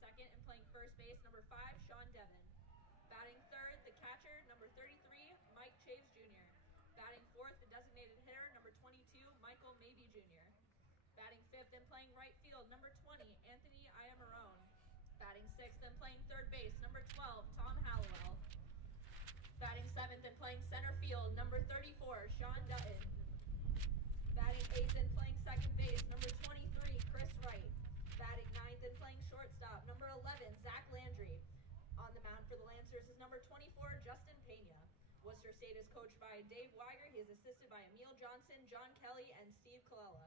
second and playing first base, number 5, Sean Devon. Batting third, the catcher, number 33, Mike Chaves Jr. Batting fourth, the designated hitter, number 22, Michael Mabey Jr. Batting fifth and playing right field, number 20, Anthony Iamarone. Batting sixth and playing third base, number 12, Tom Hallowell. Batting seventh and playing center field, number 34, Sean Dutton. Batting eighth and playing second base, number 23, Chris Wright. Batting ninth and playing shortstop, number 11, Zach Landry. On the mound for the Lancers is number 24, Justin Pena. Worcester State is coached by Dave Weiger. He is assisted by Emil Johnson, John Kelly, and Steve Colella.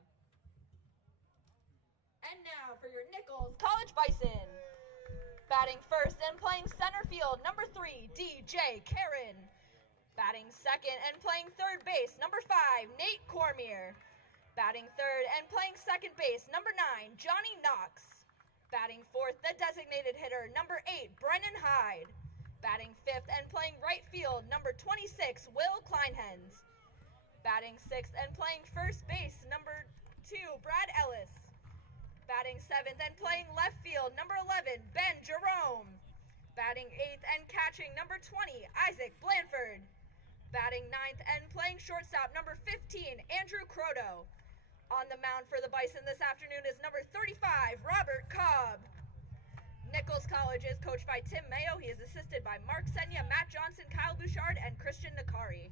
And now for your Nichols College Bison. Batting first and playing center field, number 3, DJ Karen. Batting second and playing third base, number 5, Nate Cormier. Batting third and playing second base, number 9, Johnny Knox. Batting fourth, the designated hitter, number 8, Brennan Hyde. Batting fifth and playing right field, number 26, Will Kleinhens. Batting sixth and playing first base, number 2, Brad Ellis. Batting seventh and playing left field, number 11, Ben Jerome. Batting eighth and catching, number 20, Isaac Blanford. Batting ninth and playing shortstop, number 15, Andrew Croto. On the mound for the Bison this afternoon is number 35, Robert Cobb. Nichols College is coached by Tim Mayo. He is assisted by Mark Senya, Matt Johnson, Kyle Bouchard, and Christian Nakari.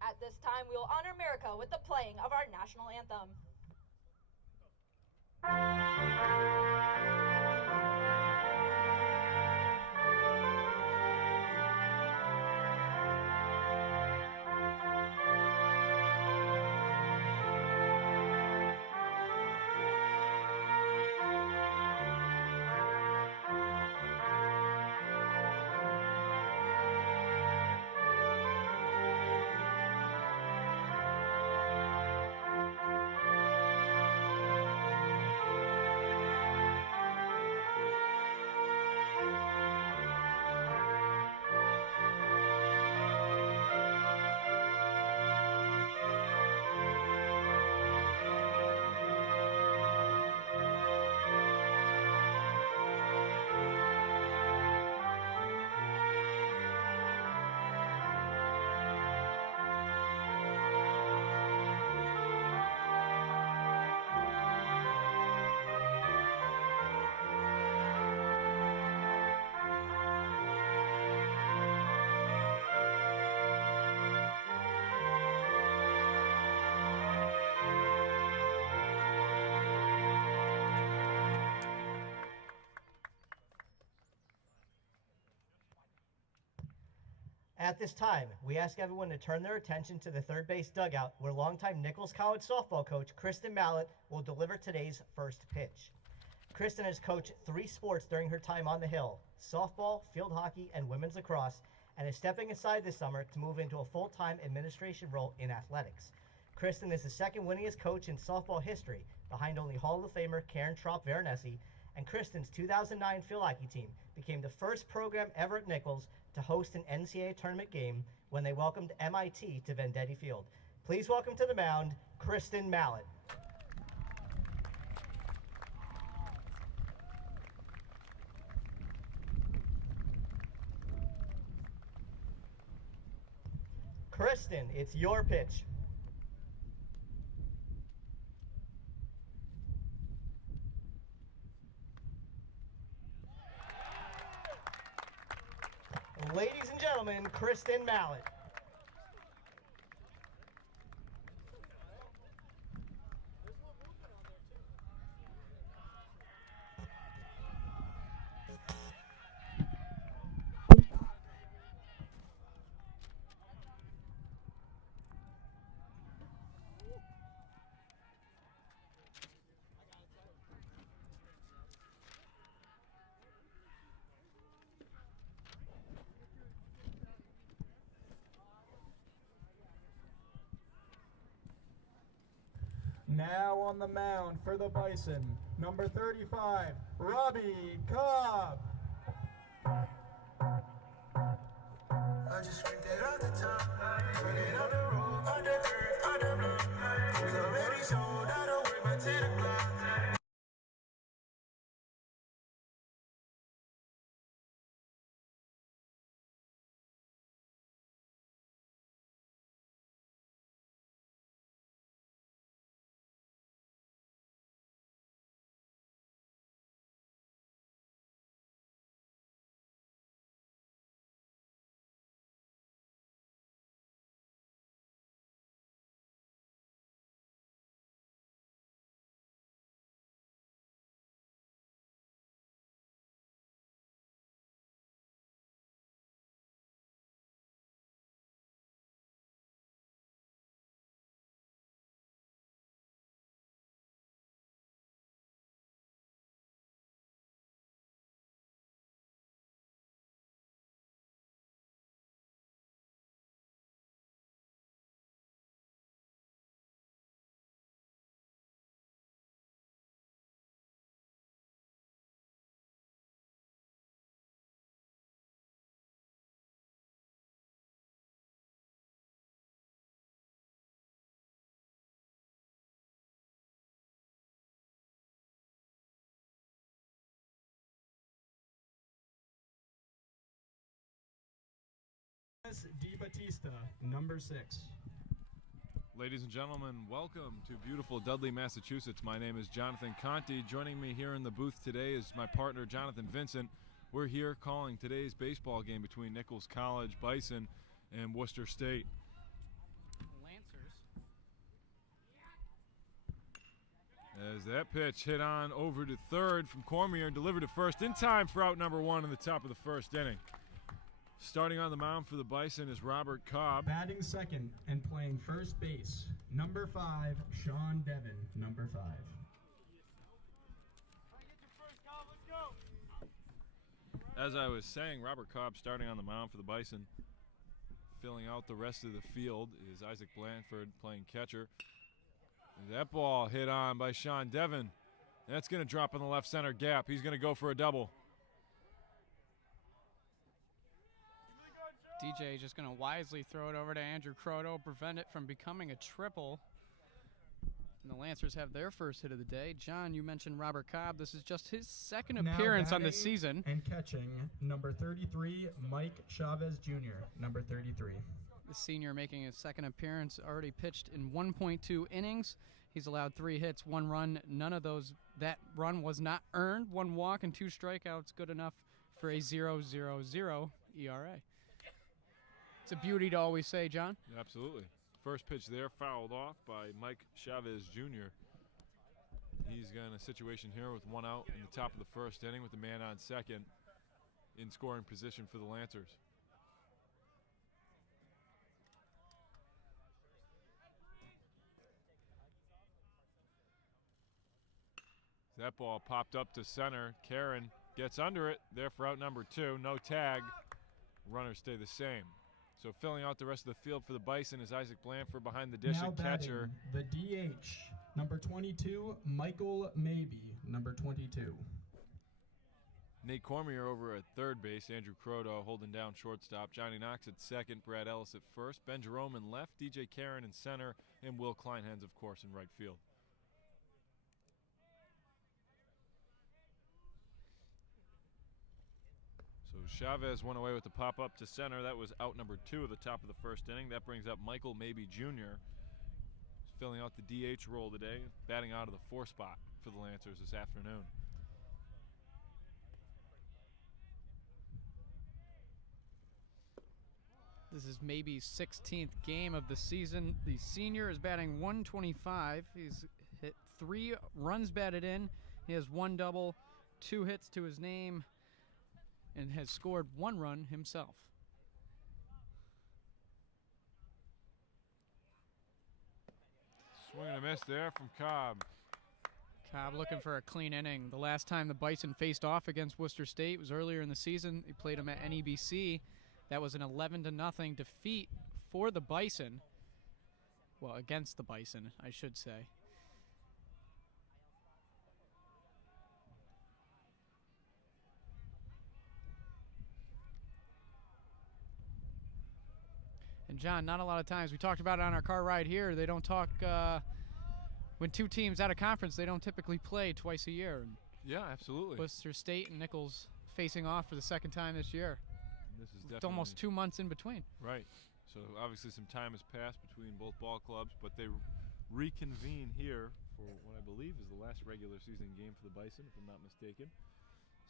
At this time, we will honor America with the playing of our national anthem. At this time, we ask everyone to turn their attention to the third base dugout where longtime Nichols College softball coach Kristen Mallett will deliver today's first pitch. Kristen has coached 3 sports during her time on the Hill, softball, field hockey, and women's lacrosse, and is stepping aside this summer to move into a full-time administration role in athletics. Kristen is the second winningest coach in softball history, behind only Hall of Famer Karen Trop-Veronesi, and Kristen's 2009 field hockey team became the first program ever at Nichols to host an NCAA tournament game when they welcomed MIT to Vendetti Field. Please welcome to the mound, Kristen Mallett. Kristen, it's your pitch. Ladies and gentlemen, Kristen Mallett. Now on the mound for the Bison, number 35, Robbie Cobb. I just scraped it off the top. Put it on the roof, on the curb, on the block. It's already sold, I don't work by 10 o'clock. Di Battista, number 6. Ladies and gentlemen, welcome to beautiful Dudley, Massachusetts. My name is Jonathan Conti. Joining me here in the booth today is my partner, Jonathan Vincent. We're here calling today's baseball game between Nichols College Bison and Worcester State Lancers. As that pitch hit on over to third from Cormier and delivered to first in time for out number 1 in the top of the first inning. Starting on the mound for the Bison is Robert Cobb. Batting second and playing first base, number 5, Sean Devon, number 5. As I was saying, Robert Cobb starting on the mound for the Bison. Filling out the rest of the field is Isaac Blanford playing catcher. That ball hit on by Sean Devon. That's going to drop in the left center gap. He's going to go for a double. DJ just going to wisely throw it over to Andrew Croto, prevent it from becoming a triple. And the Lancers have their first hit of the day. John, you mentioned Robert Cobb. This is just his second appearance on the season. And catching, number 33, Mike Chavez Jr., number 33. The senior making his second appearance, already pitched in 1.2 innings. He's allowed 3 hits, 1 run. None of those, that run was not earned. 1 walk and 2 strikeouts, good enough for a 0.00 ERA. It's a beauty to always say, John. Absolutely. First pitch there fouled off by Mike Chavez Jr. He's got a situation here with 1 out in the top of the first inning with the man on second in scoring position for the Lancers. That ball popped up to center. Karen gets under it. There for out number 2. No tag. Runners stay the same. So filling out the rest of the field for the Bison is Isaac Blanford behind the dish Now at catcher. The DH, number 22, Michael Maybe, number 22. Nate Cormier over at third base. Andrew Croto holding down shortstop. Johnny Knox at second. Brad Ellis at first. Ben Jerome in left. DJ Karen in center. And Will Kleinhens, of course, in right field. So Chavez went away with the pop-up to center. That was out number 2 at the top of the first inning. That brings up Michael Maybe Jr. He's filling out the DH role today, batting out of the 4 spot for the Lancers this afternoon. This is maybe 16th game of the season. The senior is batting 125. He's hit 3 runs batted in. He has 1 double, 2 hits to his name, and has scored 1 run himself. Swing and a miss there from Cobb. Cobb looking for a clean inning. The last time the Bison faced off against Worcester State was earlier in the season. He played them at NEBC. That was an 11-0 defeat for the Bison. Well, against the Bison, I should say. And John, not a lot of times, we talked about it on our car ride here, they don't talk, when two teams out of conference, they don't typically play twice a year. Yeah, absolutely. Worcester State and Nichols facing off for the second time this year. This is It's almost 2 months in between. Right. So obviously some time has passed between both ball clubs, but they reconvene here for what I believe is the last regular season game for the Bison, if I'm not mistaken.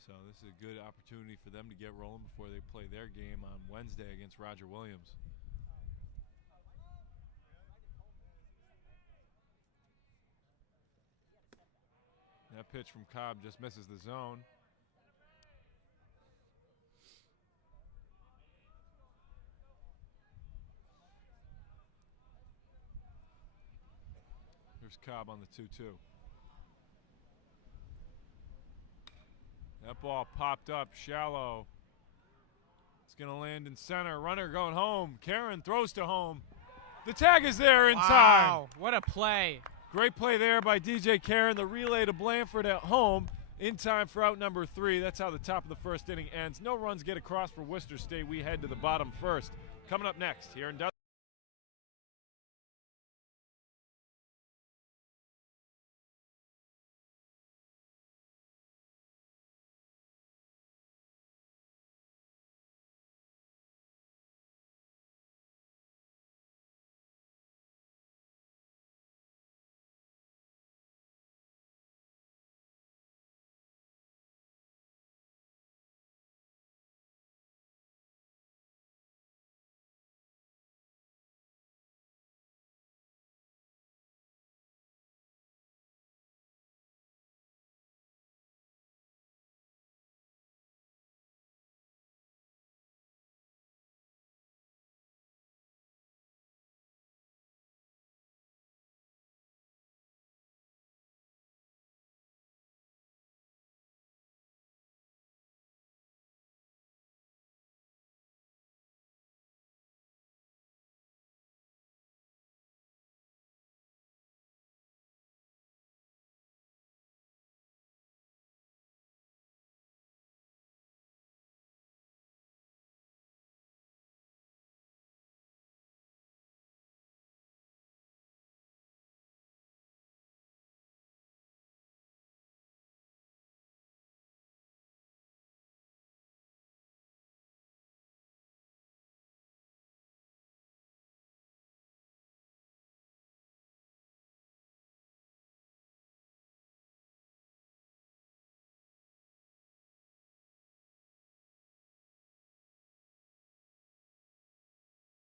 So this is a good opportunity for them to get rolling before they play their game on Wednesday against Roger Williams. That pitch from Cobb just misses the zone. Here's Cobb on the 2-2. That ball popped up shallow. It's going to land in center. Runner going home. Karen throws to home. The tag is there in time. Wow, what a play. Great play there by DJ Karen. The relay to Blanford at home in time for out number 3. That's how the top of the first inning ends. No runs get across for Worcester State. We head to the bottom first. Coming up next here in Dudley.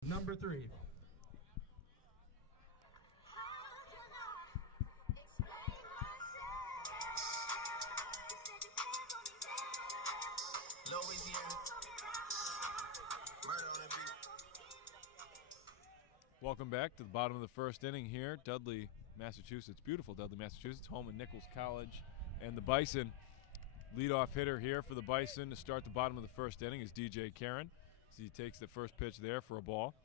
Number 3. Welcome back to the bottom of the first inning here. Dudley, Massachusetts, beautiful Dudley, Massachusetts, home in Nichols College. And the Bison, leadoff hitter here for the Bison to start the bottom of the first inning is DJ Karen. As he takes the first pitch there for a ball.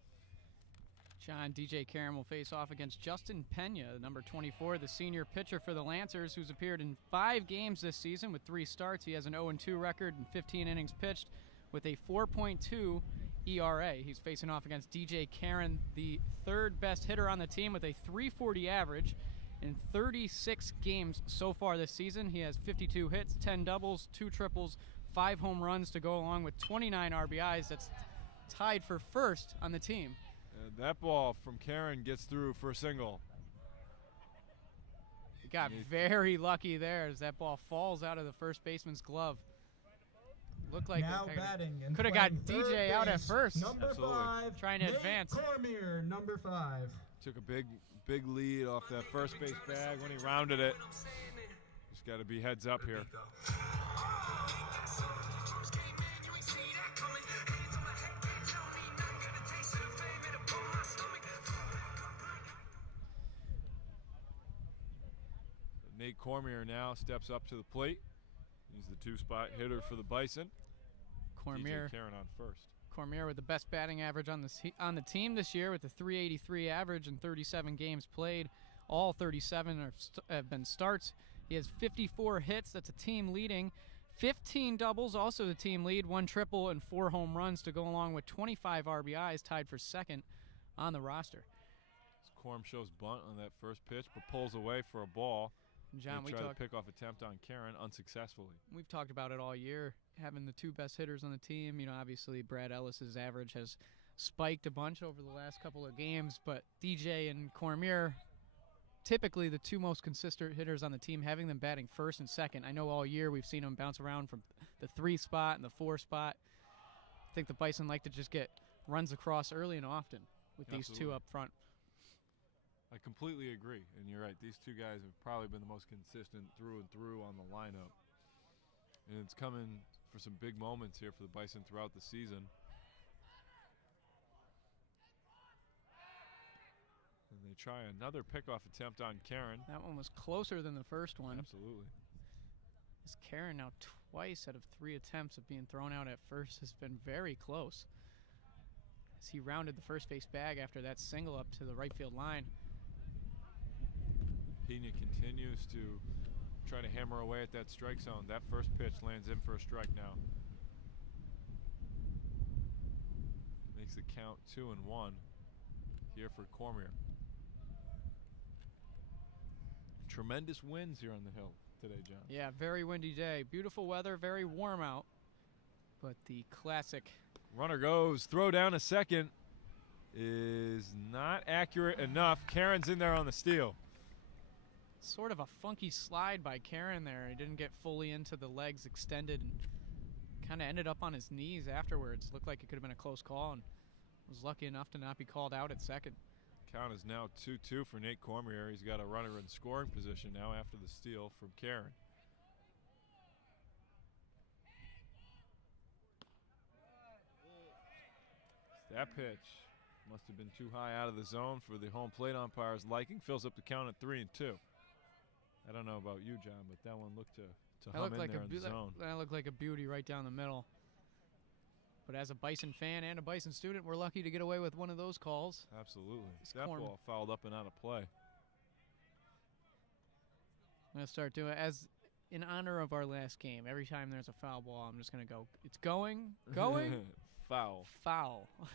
John, DJ Karen will face off against Justin Pena, number 24, the senior pitcher for the Lancers, who's appeared in 5 games this season with 3 starts. He has an 0-2 record and 15 innings pitched with a 4.2 ERA. He's facing off against DJ Karen, the 3rd best hitter on the team with a 340 average. In 36 games so far this season, he has 52 hits, 10 doubles, 2 triples, 5 home runs to go along with 29 RBIs. That's tied for first on the team. That ball from Karen gets through for a single. He got very lucky there as that ball falls out of the first baseman's glove. Looked like now batting and could have got playing DJ out at first. Number Absolutely. 5, Trying to Nate advance. Cormier, number 5. Took a big lead off that first base bag when he rounded it. Just got to be heads up here. Nate Cormier now steps up to the plate. He's the 2-spot hitter for the Bison. Cormier DJ Karen on first. Cormier with the best batting average on the team this year with a 383 average in 37 games played. All 37 have been starts. He has 54 hits. That's a team leading. 15 doubles, also the team lead. 1 triple and 4 home runs to go along with 25 RBIs, tied for second on the roster. Corm shows bunt on that first pitch, but pulls away for a ball. John, They try to pick off attempt on Karen unsuccessfully. We've talked about it all year, having the two best hitters on the team. You know, obviously Brad Ellis's average has spiked a bunch over the last couple of games, but DJ and Cormier, typically the two most consistent hitters on the team, having them batting first and second. I know all year we've seen them bounce around from the 3 spot and the 4 spot. I think the Bison like to just get runs across early and often with these two up front. I completely agree, and you're right. These two guys have probably been the most consistent through and through on the lineup. And it's coming for some big moments here for the Bison throughout the season. And they try another pickoff attempt on Karen. That one was closer than the first one. Absolutely. This Karen now twice out of 3 attempts of being thrown out at first has been very close. As he rounded the first base bag after that single up to the right field line. Pena continues to try to hammer away at that strike zone. That first pitch lands in for a strike now. Makes the count 2-1 here for Cormier. Tremendous winds here on the hill today, John. Yeah, very windy day. Beautiful weather, very warm out. But the classic. Runner goes, throw down a second is not accurate enough. Karen's in there on the steal. Sort of a funky slide by Karen there. He didn't get fully into the legs extended and kind of ended up on his knees afterwards. Looked like it could have been a close call and was lucky enough to not be called out at second. Count is now 2-2 for Nate Cormier. He's got a runner in scoring position now after the steal from Karen. That pitch must have been too high out of the zone for the home plate umpire's liking. Fills up the count at 3-2. I don't know about you, John, but that one looked to hum in there in the zone. That looked like a beauty right down the middle. But as a Bison fan and a Bison student, we're lucky to get away with one of those calls. Absolutely. That ball fouled up and out of play. I'm going to start doing it as in honor of our last game. Every time there's a foul ball, I'm just going to go, it's going. Foul.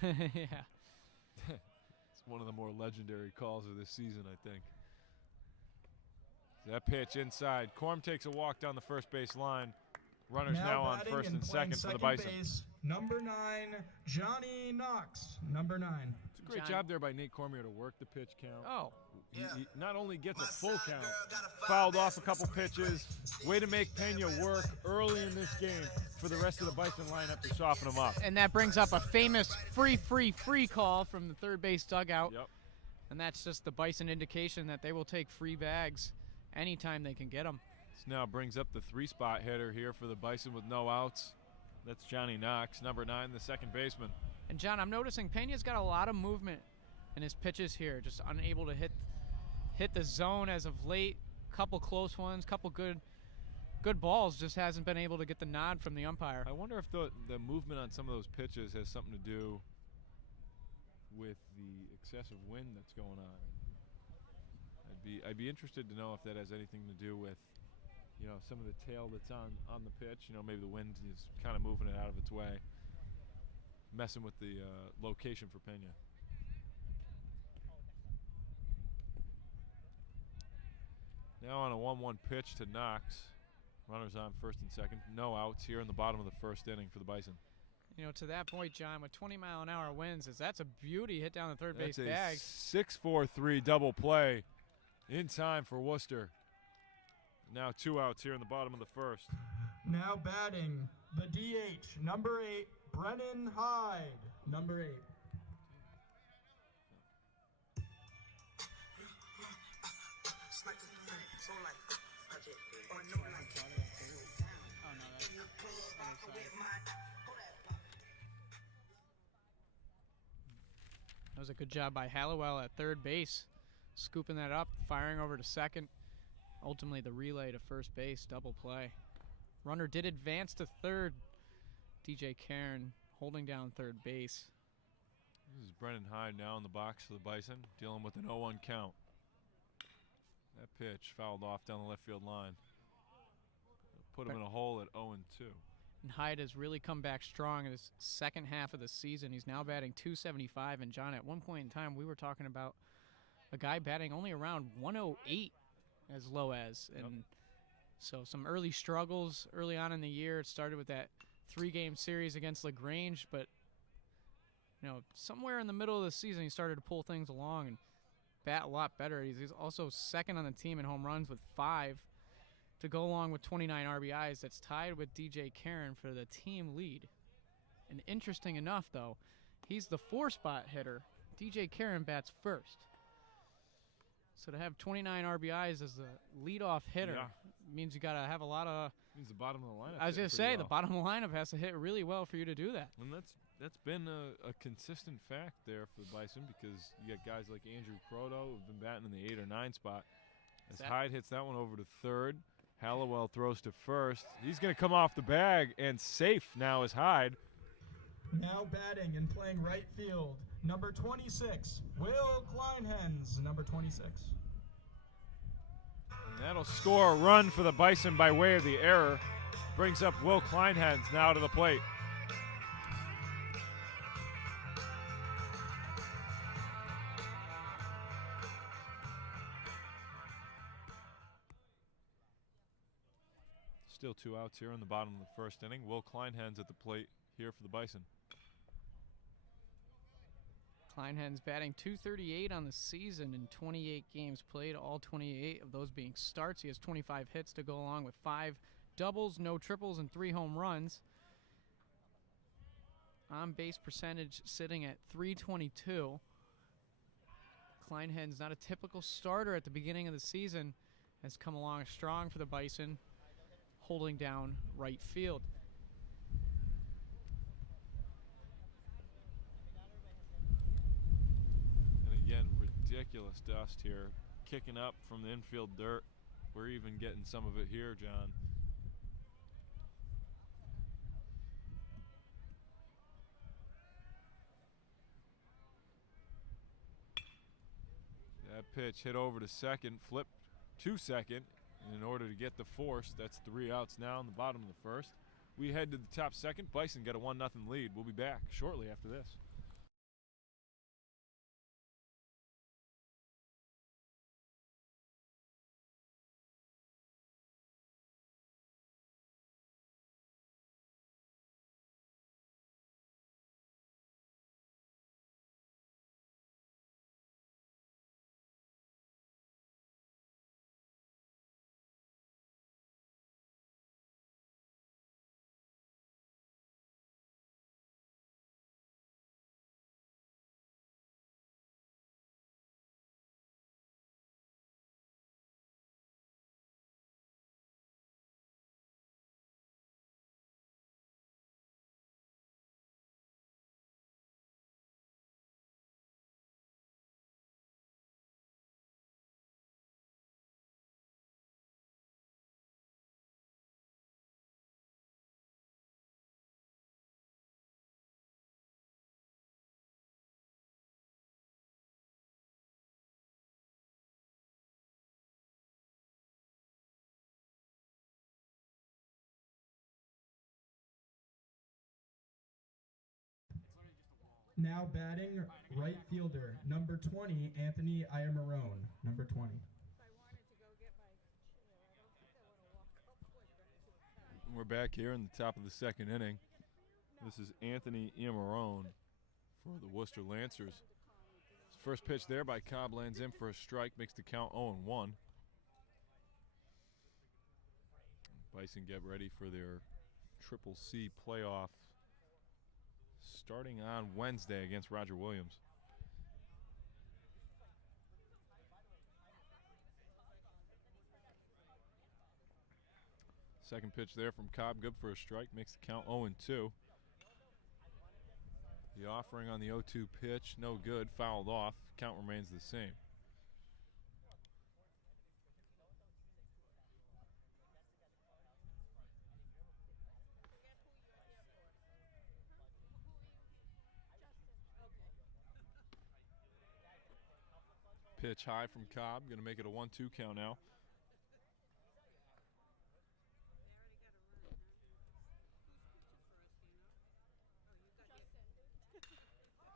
Yeah. It's one of the more legendary calls of this season, I think. That pitch inside. Corm takes a walk down the first base line. Runners now on first and second for the Bison. Base, number 9, Johnny Knox. Number 9. It's a great job there by Nate Cormier to work the pitch count. Oh. He not only gets a full count, fouled off a couple pitches. Way to make Pena work early in this game for the rest of the Bison lineup to soften him up. And that brings up a famous free call from the third base dugout. Yep. And that's just the Bison indication that they will take free bags anytime they can get them. This now brings up the 3-spot hitter here for the Bison with no outs. That's Johnny Knox, number 9, the second baseman. And John, I'm noticing Pena's got a lot of movement in his pitches here, just unable to hit the zone as of late. Couple close ones, couple good balls, just hasn't been able to get the nod from the umpire. I wonder if the movement on some of those pitches has something to do with the excessive wind that's going on. I'd be interested to know if that has anything to do with, you know, some of the tail that's on the pitch. You know, maybe the wind is kind of moving it out of its way, messing with the location for Pena. Now on a 1-1 pitch to Knox. Runners on first and second. No outs here in the bottom of the first inning for the Bison. You know, to that point, John, with 20-mile-an-hour winds, that's a beauty hit down the third base bag. That's a 6-4-3 double play in time for Worcester. Now 2 outs here in the bottom of the first. Now batting, the DH, number 8, Brennan Hyde. Number 8. That was a good job by Hallowell at third base, scooping that up, firing over to second. Ultimately, the relay to first base, double play. Runner did advance to third. DJ Karen holding down third base. This is Brennan Hyde now in the box for the Bison, dealing with an 0-1 count. That pitch fouled off down the left field line. Put him in a hole at 0-2. And Hyde has really come back strong in his second half of the season. He's now batting .275. And, John, at one point in time, we were talking about a guy batting only around 108 as low as. And so some early struggles early on in the year. It started with that 3-game series against LaGrange. But, you know, somewhere in the middle of the season, he started to pull things along and bat a lot better. He's also second on the team in home runs with 5 to go along with 29 RBIs. That's tied with DJ Karen for the team lead. And interesting enough, though, he's the 4-spot hitter. DJ Karen bats first. So to have 29 RBIs as the leadoff hitter means you got to have a lot of... Means the bottom of the lineup. I was going to say, the bottom of the lineup has to hit really well for you to do that. And that's been a consistent fact there for the Bison, because you got guys like Andrew Croto who've been batting in the 8 or 9 spot. As Hyde hits that one over to third, Hallowell throws to first. He's going to come off the bag, and safe now is Hyde. Now batting and playing right field, number 26, Will Kleinhens, number 26. And that'll score a run for the Bison by way of the error. Brings up Will Kleinhens now to the plate. Still 2 outs here in the bottom of the first inning. Will Kleinhens at the plate here for the Bison. Kleinhens batting .238 on the season in 28 games played, all 28 of those being starts. He has 25 hits to go along with 5 doubles, no triples, and 3 home runs. On-base percentage sitting at .322. Kleinhens, not a typical starter at the beginning of the season, has come along strong for the Bison, holding down right field. And again, ridiculous dust here, kicking up from the infield dirt. We're even getting some of it here, John. That pitch hit over to second, flipped to second in order to get the force. That's 3 outs now in the bottom of the first. We head to the top second. Bison get a 1-0 lead. We'll be back shortly after this. Now batting right fielder, number 20, Anthony Iamarone, number 20. We're back here in the top of the second inning. This is Anthony Iamarone for the Worcester Lancers. His first pitch there by Cobb lands in for a strike, makes the count 0-1. Bison get ready for their Triple C playoff starting on Wednesday against Roger Williams. Second pitch there from Cobb, good for a strike, makes the count 0-2. The offering on the 0-2 pitch, no good, fouled off. Count remains the same. Pitch high from Cobb, going to make it a 1-2 count now.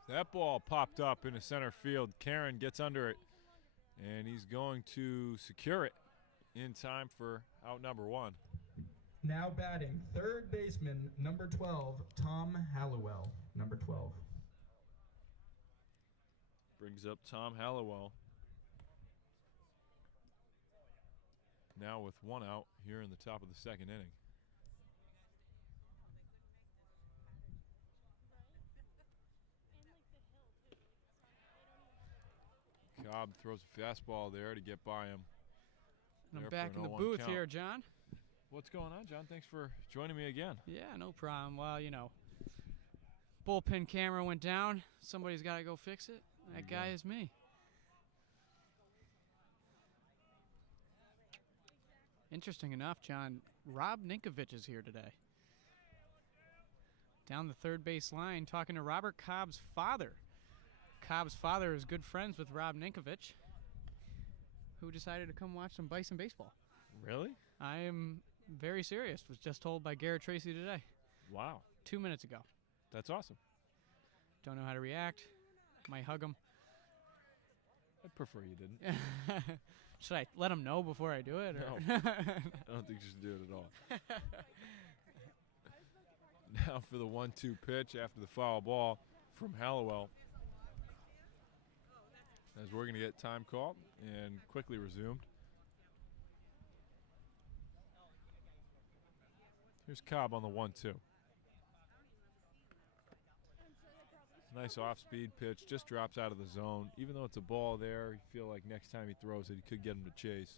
That ball popped up into center field. Karen gets under it, and he's going to secure it in time for out number 1. Now batting, third baseman, number 12, Tom Hallowell, number 12. Brings up Tom Hallowell. Now with 1 out here in the top of the second inning. Cobb throws a fastball there to get by him. And I'm There back for in an the 0-1 booth count. here, John. What's going on, John? Thanks for joining me again. Yeah, no problem. Well, bullpen camera went down. Somebody's got to go fix it. That guy is me. Interesting enough, John, Rob Ninkovich is here today. Down the third base line, talking to Robert Cobb's father. Cobb's father is good friends with Rob Ninkovich, who decided to come watch some Bison baseball. Really? I am very serious. Was just told by Garrett Tracy today. Wow. 2 minutes ago. That's awesome. Don't know how to react. Might hug him. I'd prefer you didn't. Should I let him know before I do it? Or? No. I don't think you should do it at all. Now for the 1-2 pitch after the foul ball from Hallowell. As we're going to get time called and quickly resumed. Here's Cobb on the 1-2. Nice off-speed pitch, just drops out of the zone. Even though it's a ball there, you feel like next time he throws it, he could get him to chase.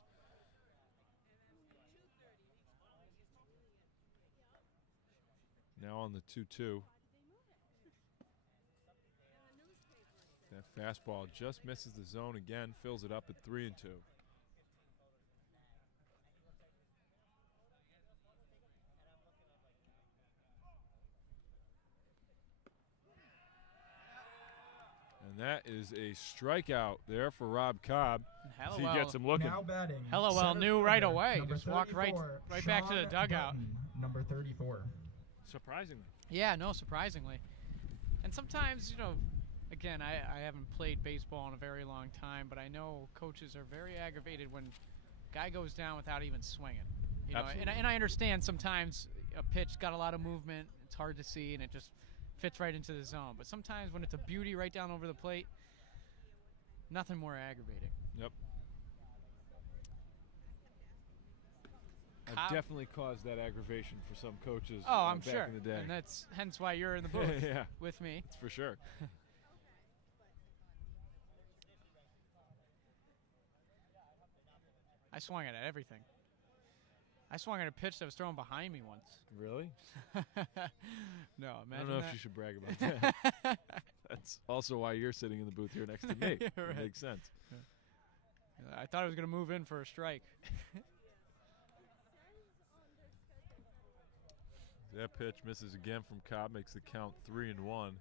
Now on the 2-2. That fastball just misses the zone again, fills it up at 3-2. And that is a strikeout there for Rob Cobb. As he gets him looking. Now batting, Hallowell center knew right fielder, away. number Just walked right 34, back to the Sean dugout. Button, number 34. Surprisingly. Yeah, no, surprisingly. And sometimes, again, I haven't played baseball in a very long time, but I know coaches are very aggravated when a guy goes down without even swinging. Absolutely. And I understand sometimes a pitch got a lot of movement, it's hard to see, and it just fits right into the zone. But sometimes when it's a beauty right down over the plate, nothing more aggravating. Yep. Cobb- I've definitely caused that aggravation for some coaches Oh, I'm back sure. in the day. And that's hence why you're in the booth Yeah. with me. That's for sure. I swung at everything. I swung at a pitch that was thrown behind me once. Really? No, I imagine don't know that. if you should brag about that. That's also why you're sitting in the booth here next to me. Yeah, It right. makes sense. I thought I was going to move in for a strike. That pitch misses again from Cobb, makes the count 3-1. Ball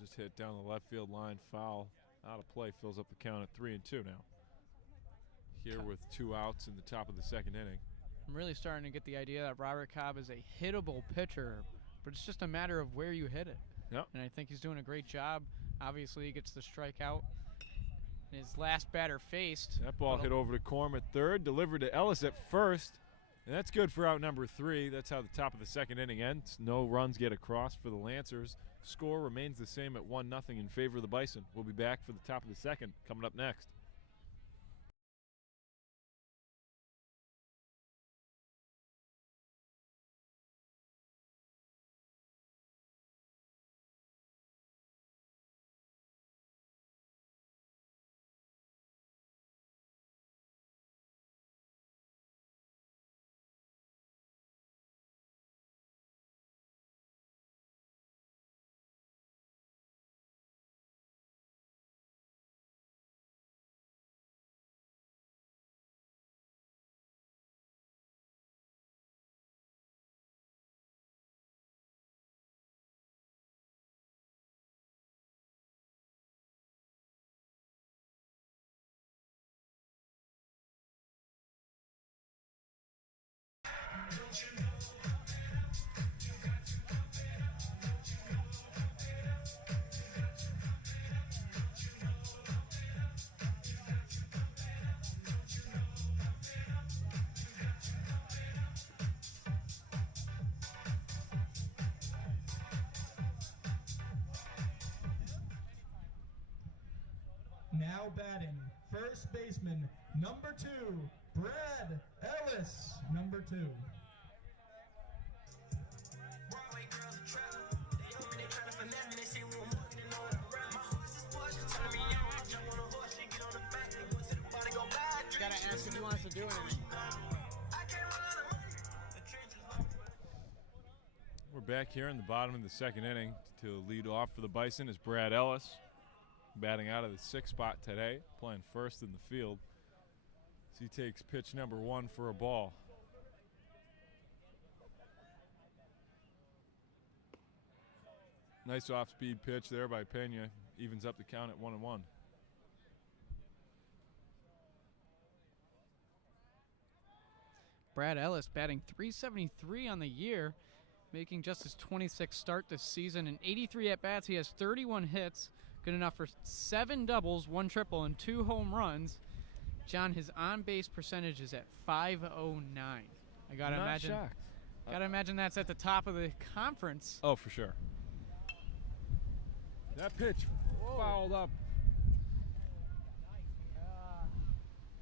just hit down the left field line, foul, out of play, fills up the count at 3-2 now. Here with 2 outs in the top of the second inning. I'm really starting to get the idea that Robert Cobb is a hittable pitcher, but it's just a matter of where you hit it. Yep. And I think he's doing a great job. Obviously, he gets the strikeout. His last batter faced. That ball hit over to Corm at third, delivered to Ellis at first, and that's good for out number 3. That's how the top of the second inning ends. No runs get across for the Lancers. Score remains the same at 1-0 in favor of the Bison. We'll be back for the top of the second coming up next. Now batting, first baseman, number 2, Brad Ellis, number 2. Gotta ask if he wants to do anything. We're back here in the bottom of the second inning. To lead off for the Bison is Brad Ellis, batting out of the 6th spot today, playing first in the field. As he takes pitch number 1 for a ball. Nice off-speed pitch there by Pena. Evens up the count at 1-1. Brad Ellis batting .373 on the year, making just his 26th start this season. In 83 at-bats, he has 31 hits, good enough for 7 doubles, 1 triple, and 2 home runs. John, his on-base percentage is at .509. I gotta Not imagine. shocked. Gotta imagine that's at the top of the conference. Oh, for sure. That pitch fouled up.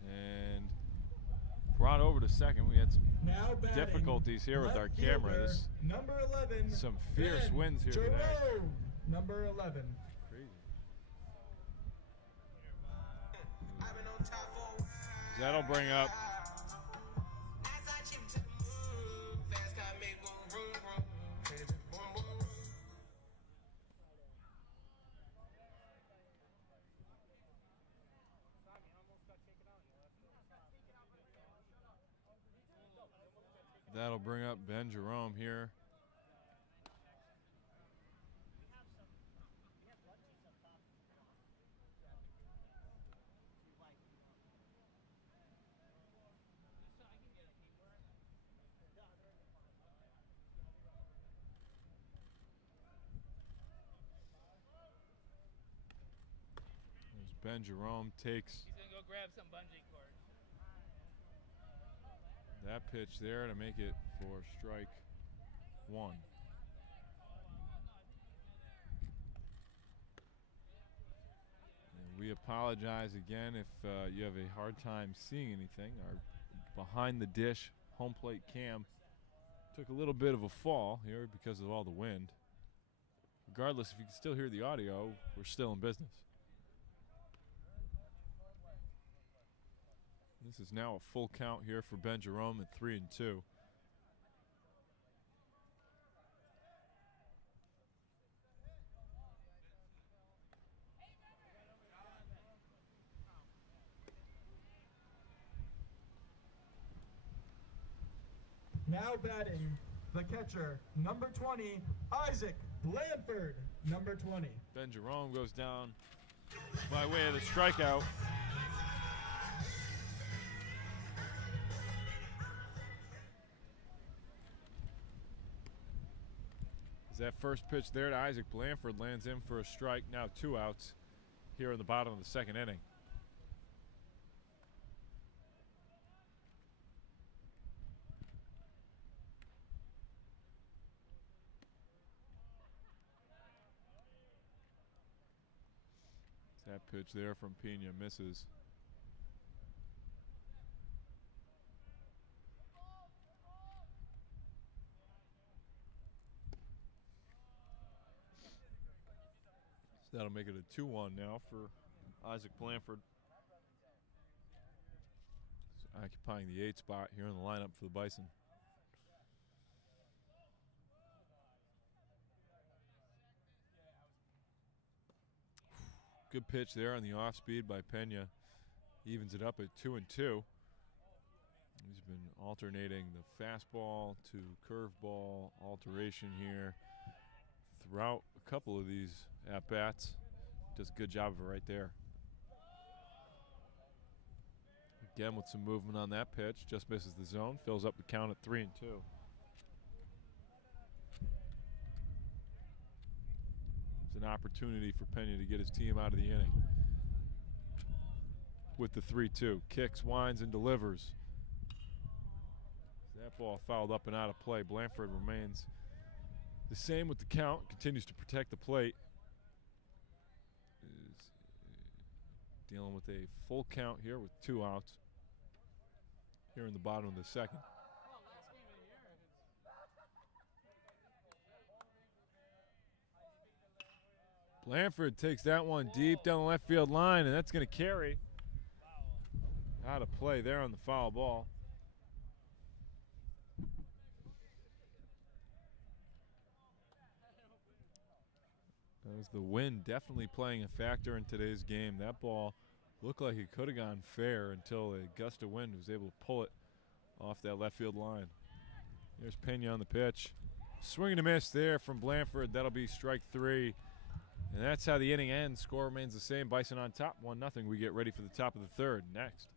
And brought over to second. We had some Now batting, difficulties here with our left camera. fielder, This number 11, some fierce Ben winds here today. Jerome, number 11. Crazy. That'll bring up Ben Jerome here. Ben Jerome takes. He's gonna go grab some bungee cord. That pitch there to make it for strike 1. And we apologize again if you have a hard time seeing anything. Our behind the dish home plate cam took a little bit of a fall here because of all the wind. Regardless, if you can still hear the audio, we're still in business. This is now a full count here for Ben Jerome at 3-2. Now batting, the catcher, number 20, Isaac Blanford, number 20. Ben Jerome goes down by way of the strikeout. That first pitch there to Isaac Blanford lands in for a strike. Now 2 outs here in the bottom of the second inning. That pitch there from Pena misses. That'll make it a 2-1 now for Isaac Blanford. He's occupying the 8th spot here in the lineup for the Bison. Good pitch there on the off speed by Pena. Evens it up at 2-2. He's been alternating the fastball to curveball alteration here throughout a couple of these at-bats. Does a good job of it right there. again with some movement on that pitch. Just misses the zone. Fills up the count at 3-2. It's an opportunity for Pena to get his team out of the inning. With the 3-2. Kicks, winds, and delivers. That ball fouled up and out of play. Blanford remains the same with the count. Continues to protect the plate. Is dealing with a full count here with 2 outs. Here in the bottom of the second. Blanford takes that one deep down the left field line, and that's going to carry. Out of play there on the foul ball. That was the wind definitely playing a factor in today's game. That ball looked like it could have gone fair until a gust of wind was able to pull it off that left field line. There's Pena on the pitch. Swing and a miss there from Blanford. That'll be strike 3. And that's how the inning ends. Score remains the same. Bison on top, 1-0. We get ready for the top of the third next.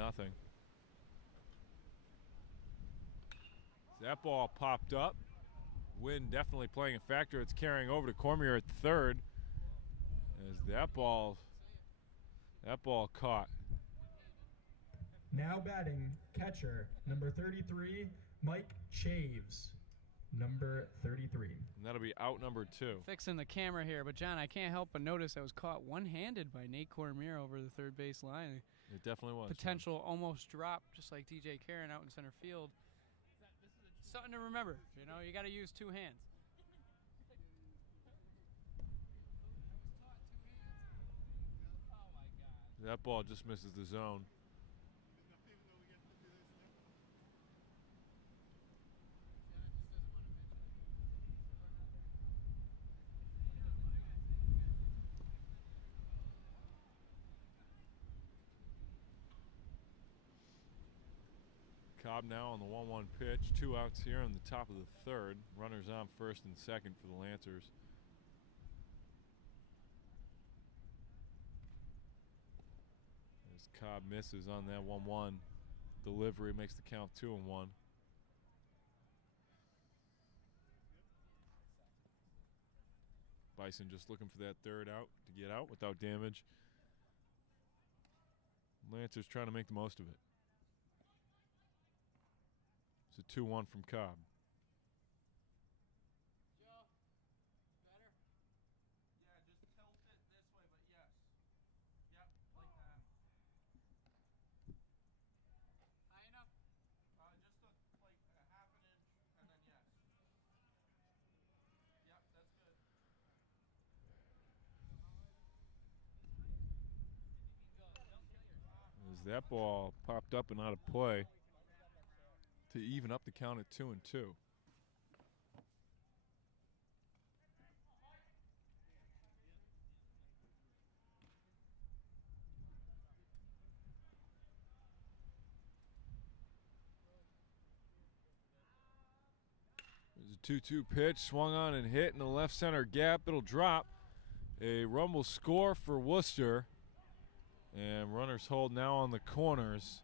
1-0. That ball popped up. Wind definitely playing a factor. It's carrying over to Cormier at third. As that ball caught. Now batting, catcher, number 33, Mike Chaves. Number 33. And that'll be out number 2. Fixing the camera here, but John, I can't help but notice I was caught one-handed by Nate Cormier over the third base line. It definitely was. Potential almost drop, just like DJ Karen out in center field. Something to remember. You know, you got to use 2 hands. That ball just misses the zone. Cobb now on the 1-1 pitch. 2 outs here on the top of the third. Runners on first and second for the Lancers. As Cobb misses on that 1-1 delivery, makes the count 2-1. Bison just looking for that third out to get out without damage. Lancers trying to make the most of it. It's a 2-1 from Cobb. Joe, better? Yeah, just tilt it this way, but yes. Yep, like that. High enough? Just like a half an inch, and then yes. Yep, that's good. As that ball popped up and out of play to even up the count at 2-2. There's a 2-2 pitch, swung on and hit in the left center gap. It'll drop. A rumble score for Worcester. And runners hold now on the corners.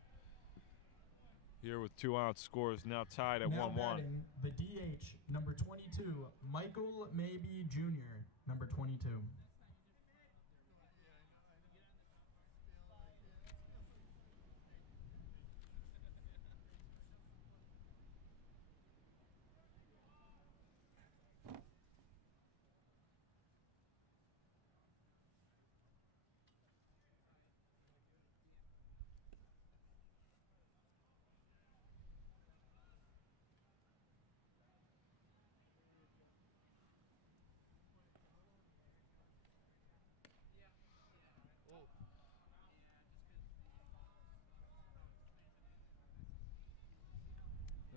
Here with 2 outs, scores now tied at 1-1. Now batting, the DH, number 22, Michael Maybe Jr., number 22.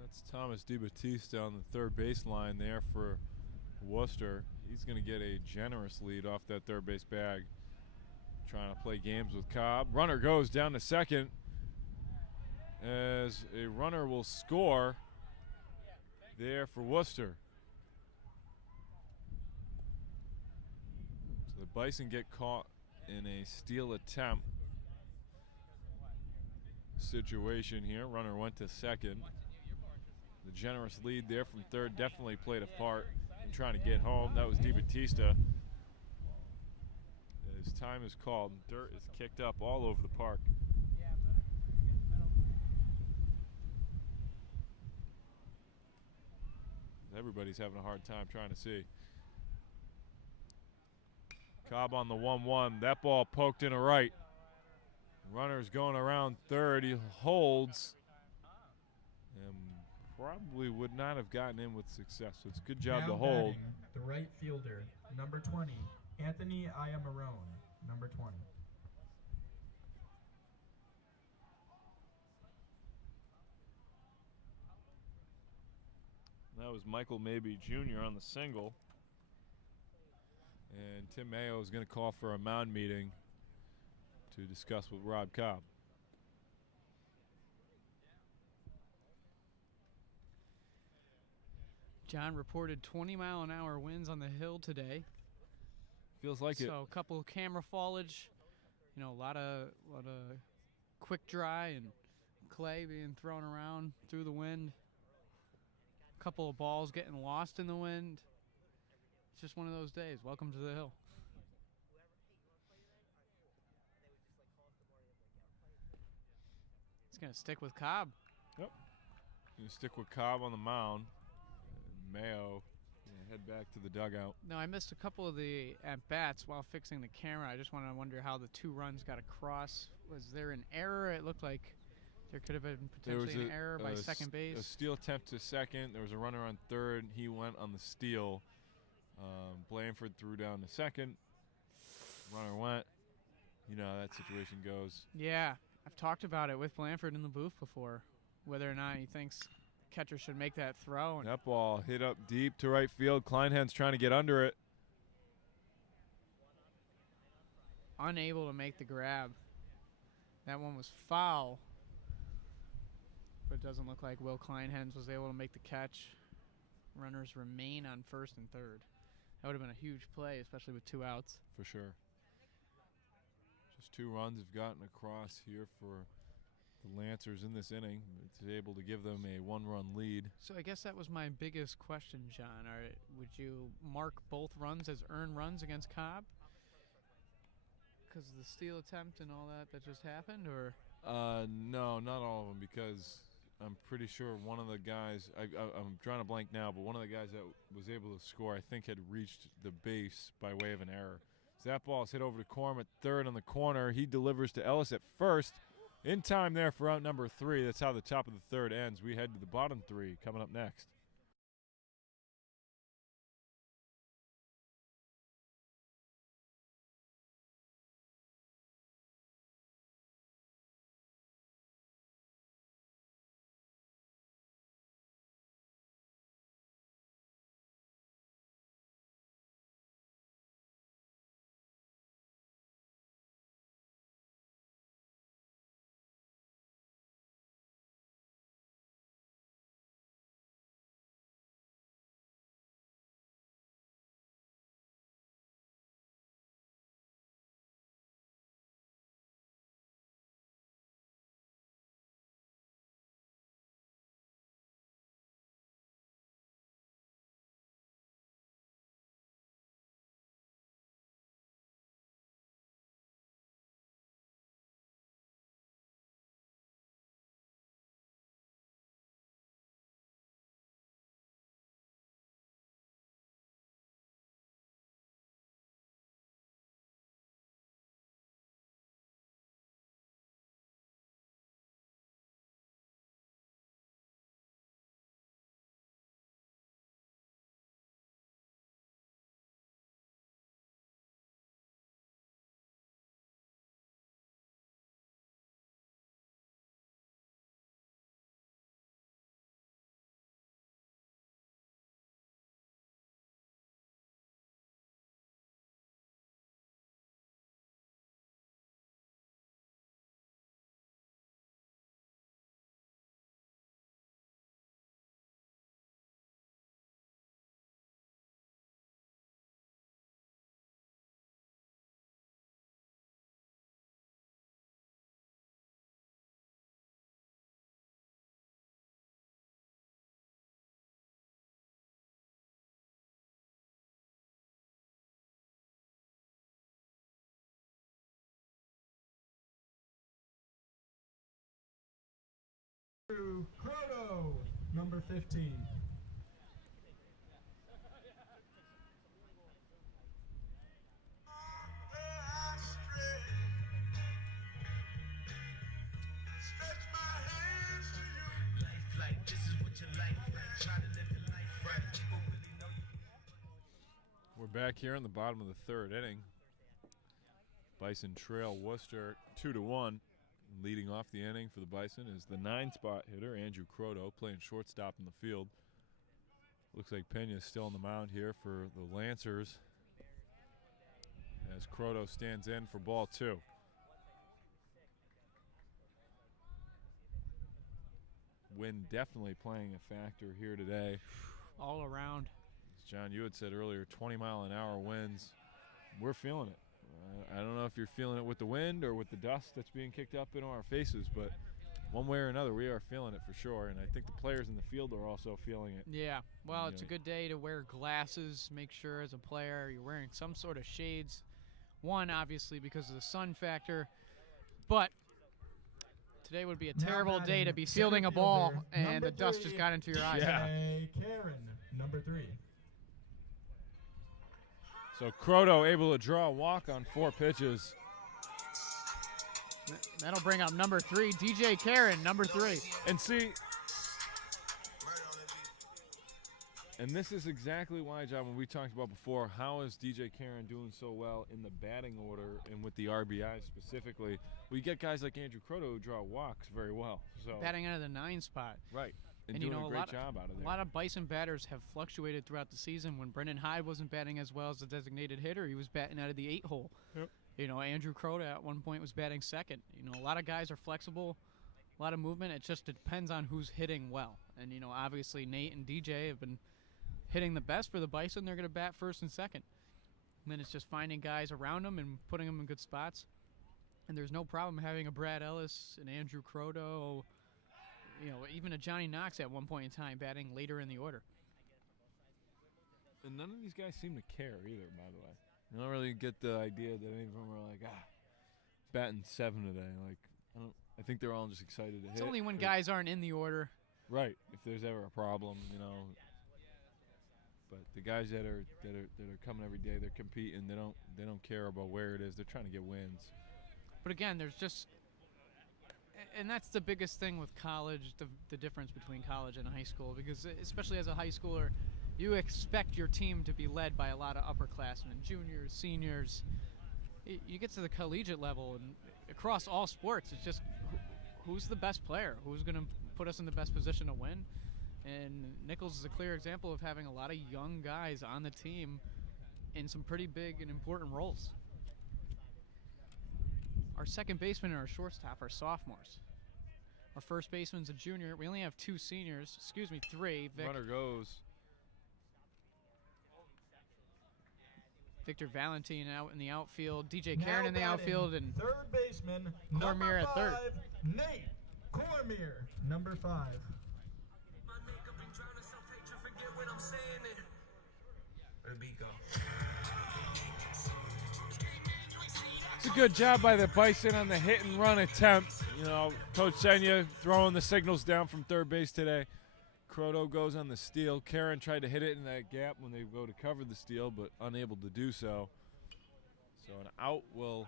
That's Thomas DiBattista on the third baseline there for Worcester. He's going to get a generous lead off that third base bag. Trying to play games with Cobb. Runner goes down to second as a runner will score there for Worcester. So the Bison get caught in a steal attempt situation here. Runner went to second. The generous lead there from third definitely played a part in trying to get home. That was DiBattista. As time is called, dirt is kicked up all over the park. Everybody's having a hard time trying to see. Cobb on the 1-1. That ball poked in a right. Runner's going around third. He holds. And probably would not have gotten in with success. So it's a good job now to hold. batting, the right fielder, number 20, Anthony Iamarone, number 20. That was Michael Maybe Jr. on the single. And Tim Mayo is going to call for a mound meeting to discuss with Rob Cobb. John reported 20-mile-an-hour winds on the hill today. Feels like it. So a couple of camera foliage, you know, a lot of quick dry and clay being thrown around through the wind. A couple of balls getting lost in the wind. It's just one of those days. Welcome to the hill. It's going to stick with Cobb. Yep. Gonna stick with Cobb on the mound. And Mayo head back to the dugout. No, I missed a couple of the at-bats while fixing the camera. I just want to wonder how the 2 runs got across. Was there an error? It looked like there could have been potentially an error by second base. A steal attempt to second. There was a runner on third. He went on the steal. Blanford threw down to second. Runner went. You know how that situation goes. Yeah, I've talked about it with Blanford in the booth before, whether or not he thinks catcher should make that throw. That ball hit up deep to right field. Kleinhen's trying to get under it. Unable to make the grab. That one was foul, but it doesn't look like Will Kleinhens was able to make the catch. Runners remain on first and third. That would have been a huge play, especially with 2 outs. For sure. Just 2 runs have gotten across here for the Lancers in this inning. It's able to give them a 1-run lead. So I guess that was my biggest question, John. Would you mark both runs as earned runs against Cobb? Because of the steal attempt and all that just happened, or? No, not all of them, because I'm pretty sure one of the guys, I'm drawing a blank now, but one of the guys that was able to score, I think, had reached the base by way of an error. So that ball is hit over to Corm at third on the corner. He delivers to Ellis at first. In time there for out number 3. That's how the top of the third ends. We head to the bottom 3 coming up next. Croto, number 15. We're back here in the bottom of the third inning. Bison trail Worcester 2-1. Leading off the inning for the Bison is the 9-spot hitter, Andrew Croto, playing shortstop in the field. Looks like Pena's still on the mound here for the Lancers as Croto stands in for ball 2. Wind definitely playing a factor here today. All around. As John, you had said earlier, 20-mile-an-hour winds. We're feeling it. I don't know if you're feeling it with the wind or with the dust that's being kicked up into our faces, but one way or another, we are feeling it for sure, and I think the players in the field are also feeling it. Yeah, well, it's a good day to wear glasses. Make sure as a player you're wearing some sort of shades. One, obviously, because of the sun factor, but today would be a terrible day to be fielding a ball and the dust just got into your eyes. Yeah. Karen, number 3. So Croto able to draw a walk on 4 pitches. That'll bring up number 3, DJ Karen, number 3. And see, and this is exactly why, John, when we talked about before, how is DJ Karen doing so well in the batting order and with the RBI specifically? We get guys like Andrew Croto who draw walks very well. So Batting out of the 9 spot. right. And you doing know, a great job out of there. A lot of Bison batters have fluctuated throughout the season. When Brendan Hyde wasn't batting as well as the designated hitter, he was batting out of the 8 hole. Yep. You know, Andrew Croto at one point was batting second. You know, a lot of guys are flexible, a lot of movement. It depends on who's hitting well. And, you know, obviously Nate and DJ have been hitting the best for the Bison. They're going to bat first and second. And then it's just finding guys around them and putting them in good spots. And there's no problem having a Brad Ellis, an Andrew Croto, you know, even a Johnny Knox at one point in time batting later in the order. And none of these guys seem to care either, by the way. You don't really get the idea that any of them are like, batting 7 today. Like, I think they're all just excited to hit. It's only when guys aren't in the order. Right, if there's ever a problem, you know. But the guys that are coming every day, they're competing. They don't care about where it is. They're trying to get wins. But again, there's just, and that's the biggest thing with college, the difference between college and high school, because especially as a high schooler, you expect your team to be led by a lot of upperclassmen, juniors, seniors. You get to the collegiate level, and across all sports, it's just who's the best player, who's going to put us in the best position to win. And Nichols is a clear example of having a lot of young guys on the team in some pretty big and important roles. Our second baseman and our shortstop are sophomores. Our first baseman's a junior. We only have 2 seniors. Excuse me, 3. Runner goes. Victor Valentine out in the outfield. DJ Karen in the batting, outfield. And third baseman, Cormier number at third. 5, Nate Cormier, number 5. It's a good job by the Bison on the hit and run attempt. You know, Coach Senya throwing the signals down from third base today. Croto goes on the steal. Karen tried to hit it in that gap when they go to cover the steal, but unable to do so. So an out will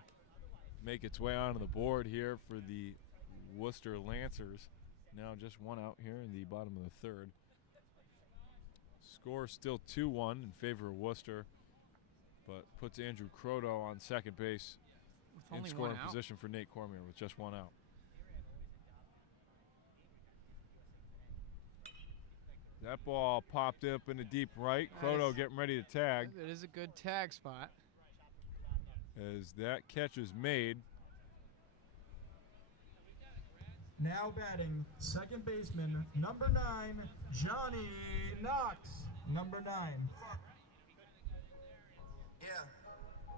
make its way onto the board here for the Worcester Lancers. Now just 1 out here in the bottom of the 3rd. Score still 2-1 in favor of Worcester, but puts Andrew Croto on second base in scoring position for Nate Cormier with just 1 out. That ball popped up in the deep right. Croto getting ready to tag. It is a good tag spot. As that catch is made. Now batting, second baseman, number 9, Johnny Knox, number 9. Yeah,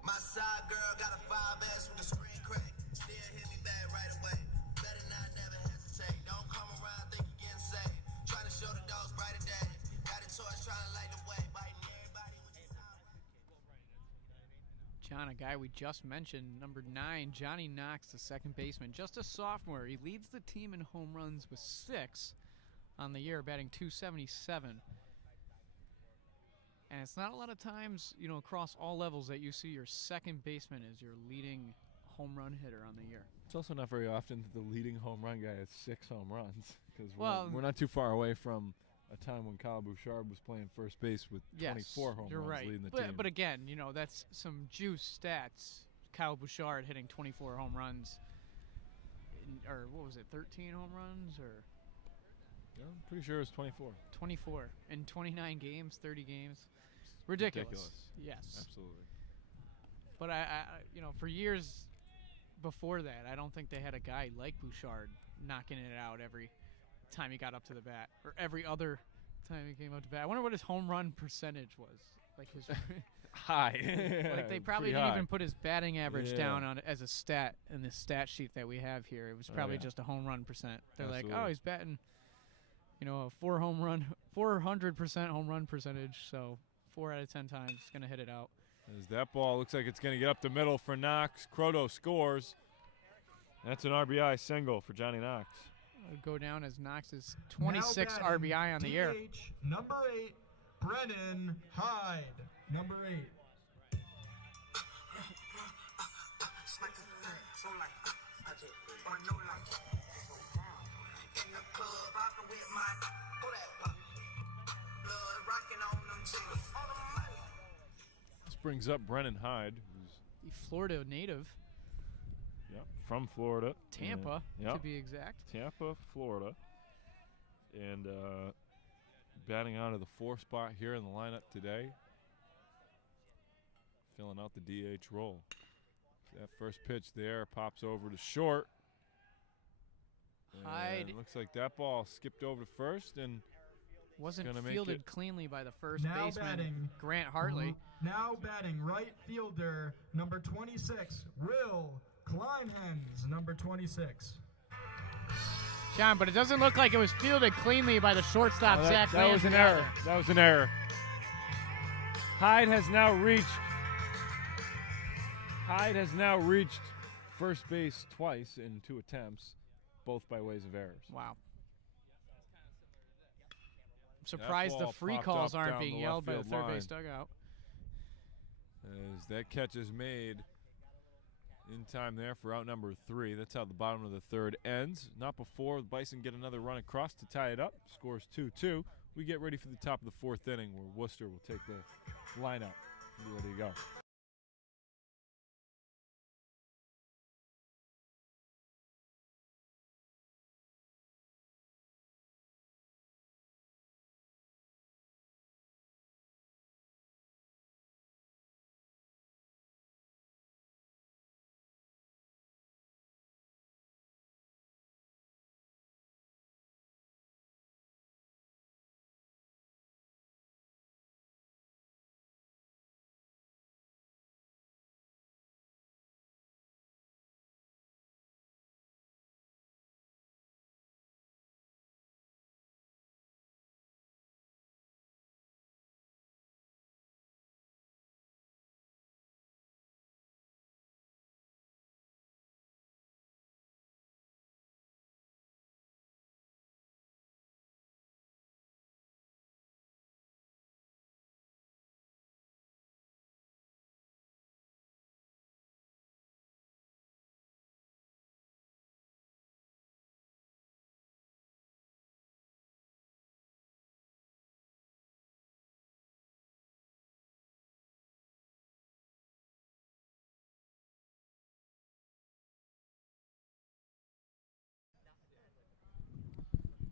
my side girl got a 5S with a screen crack. Still hit me back right away. Better not never hesitate. Don't come around think you getting saved. Trying to show the dogs brighter day. Got a torch trying to light the way. Biting everybody with his John, a guy we just mentioned, number 9, Johnny Knox, the second baseman, just a sophomore. He leads the team in home runs with 6 on the year, batting .277. And it's not a lot of times, you know, across all levels that you see your second baseman as your leading home run hitter on the year. It's also not very often that the leading home run guy has 6 home runs, because we're not too far away from a time when Kyle Bouchard was playing first base with 24 home runs leading the team. But again, you know, that's some juice stats. Kyle Bouchard hitting 24 home runs, or what was it, 13 home runs, or? Yeah, I'm pretty sure it was 24. 24 in 29 games, 30 games. Ridiculous. Yes. Absolutely. But I, you know, for years before that, I don't think they had a guy like Bouchard knocking it out every time he got up to the bat, or every other time he came up to bat. I wonder what his home run percentage was. Like his, High. like they probably Pretty didn't high. even put his batting average Yeah. down on as a stat in the stat sheet that we have here. It was probably yeah. just a home run percent. They're like, Absolutely. oh, he's batting, a 400% home run percentage. So 4 out of 10 times he's gonna hit it out. As that ball looks like it's going to get up the middle for Knox. Croto scores. That's an RBI single for Johnny Knox. It'll go down as Knox's Now 26 batting, RBI on the year. DH, number 8, Brennan Hyde. Number 8. This brings up Brennan Hyde, who's A Florida native, from Florida. Tampa Yeah. to be exact. Tampa, Florida. And batting out of the 4th spot here in the lineup today. Filling out the DH role. That first pitch there pops over to short. Hyde. And looks like that ball skipped over to first, and Wasn't gonna make fielded it. cleanly by the first Now baseman, batting. Grant Hartley. Now batting right fielder, number 26, Will Kleinhens. Number 26. John, but it doesn't look like it was fielded cleanly by the shortstop, Oh, Zach that was an Landry error. either. That was an error. Hyde has now reached first base twice in 2 attempts, both by ways of errors. Wow. I'm surprised the ball free popped calls up aren't down being the yelled by the left third field base line. dugout. As that catch is made in time there for out number 3. That's how the bottom of the 3rd ends. Not before the Bison get another run across to tie it up. Scores 2-2. We get ready for the top of the 4th inning where Worcester will take the lineup. Be ready to go.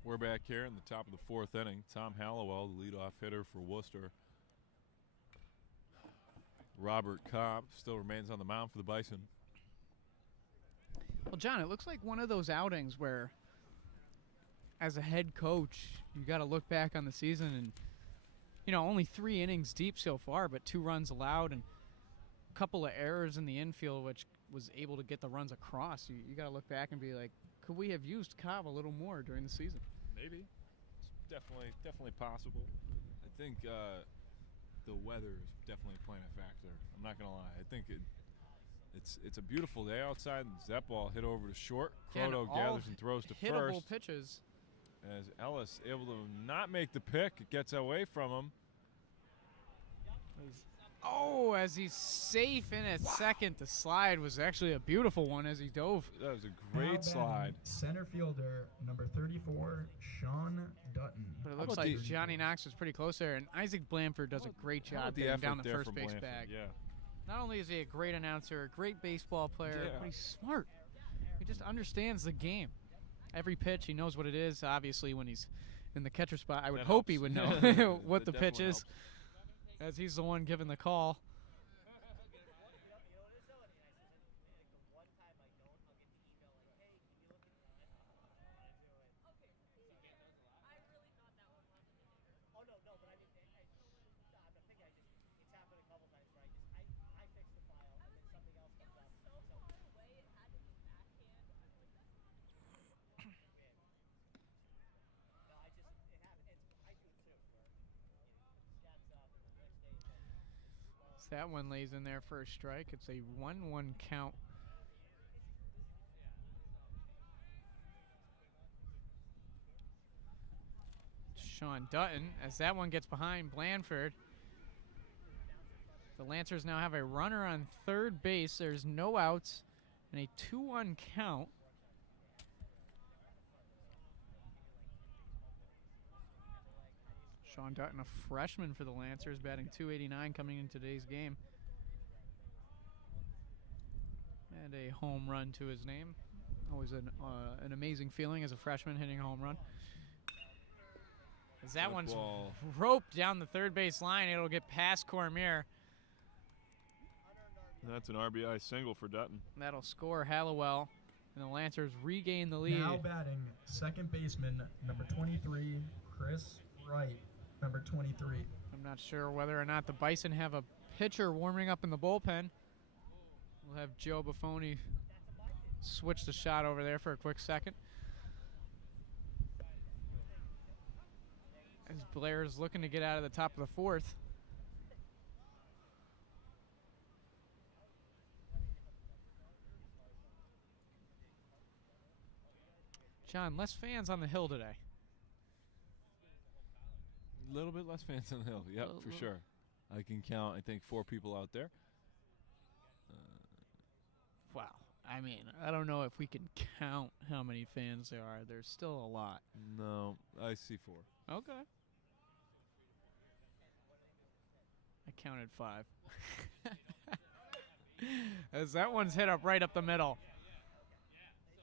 We're back here in the top of the 4th inning. Tom Hallowell, the leadoff hitter for Worcester. Robert Cobb still remains on the mound for the Bison. Well, John, it looks like one of those outings where, as a head coach, you got to look back on the season and, only 3 innings deep so far, but 2 runs allowed and a couple of errors in the infield, which was able to get the runs across. You got to look back and be like, could we have used Cobb a little more during the season? Maybe. It's definitely possible. I think the weather is definitely playing a factor. I'm not going to lie. I think it's a beautiful day outside. And that ball hit over to short. Again, Croto all gathers and throws to hittable first. pitches. As Ellis able to not make the pick. It gets away from him. As he's safe in at second. The slide was actually a beautiful one as he dove. That was a Now great batting slide. Center fielder, number 34, Sean Dutton. But it How looks about like the- Johnny Knox was pretty close there, and Isaac Blanford does a great How about job the getting effort down the there first from base Blanford? bag. Yeah. Not only is he a great announcer, a great baseball player, Yeah. but he's smart. He just understands the game. Every pitch, he knows what it is. Obviously, when he's in the catcher spot, I would That hope he helps. would know what That the pitch definitely is, as he's the one giving the call. that one lays in there for a strike. It's a 1-1 count. Sean Dutton, as that one gets behind Blandford. The Lancers now have a runner on third base. There's no outs and a 2-1 count. Sean Dutton, a freshman for the Lancers, batting .289 coming in today's game. And a home run to his name. Always an amazing feeling as a freshman hitting a home run. As that one's roped down the third base line, it'll get past Cormier. That's an RBI single for Dutton. That'll score Hallowell, and the Lancers regain the lead. Now batting, second baseman, number 23, Chris Wright, number 23. I'm not sure whether or not the Bison have a pitcher warming up in the bullpen. We'll have Joe Buffoni switch the shot over there for a quick second. As Blair's looking to get out of the top of the fourth. John, less fans on the hill today. A little bit less fans on the hill. Yep, for sure. I can count, I think, 4 people out there. Wow. I mean, I don't know if we can count how many fans there are. There's still a lot. No, I see 4. Okay. I counted 5. As that one's hit up right up the middle.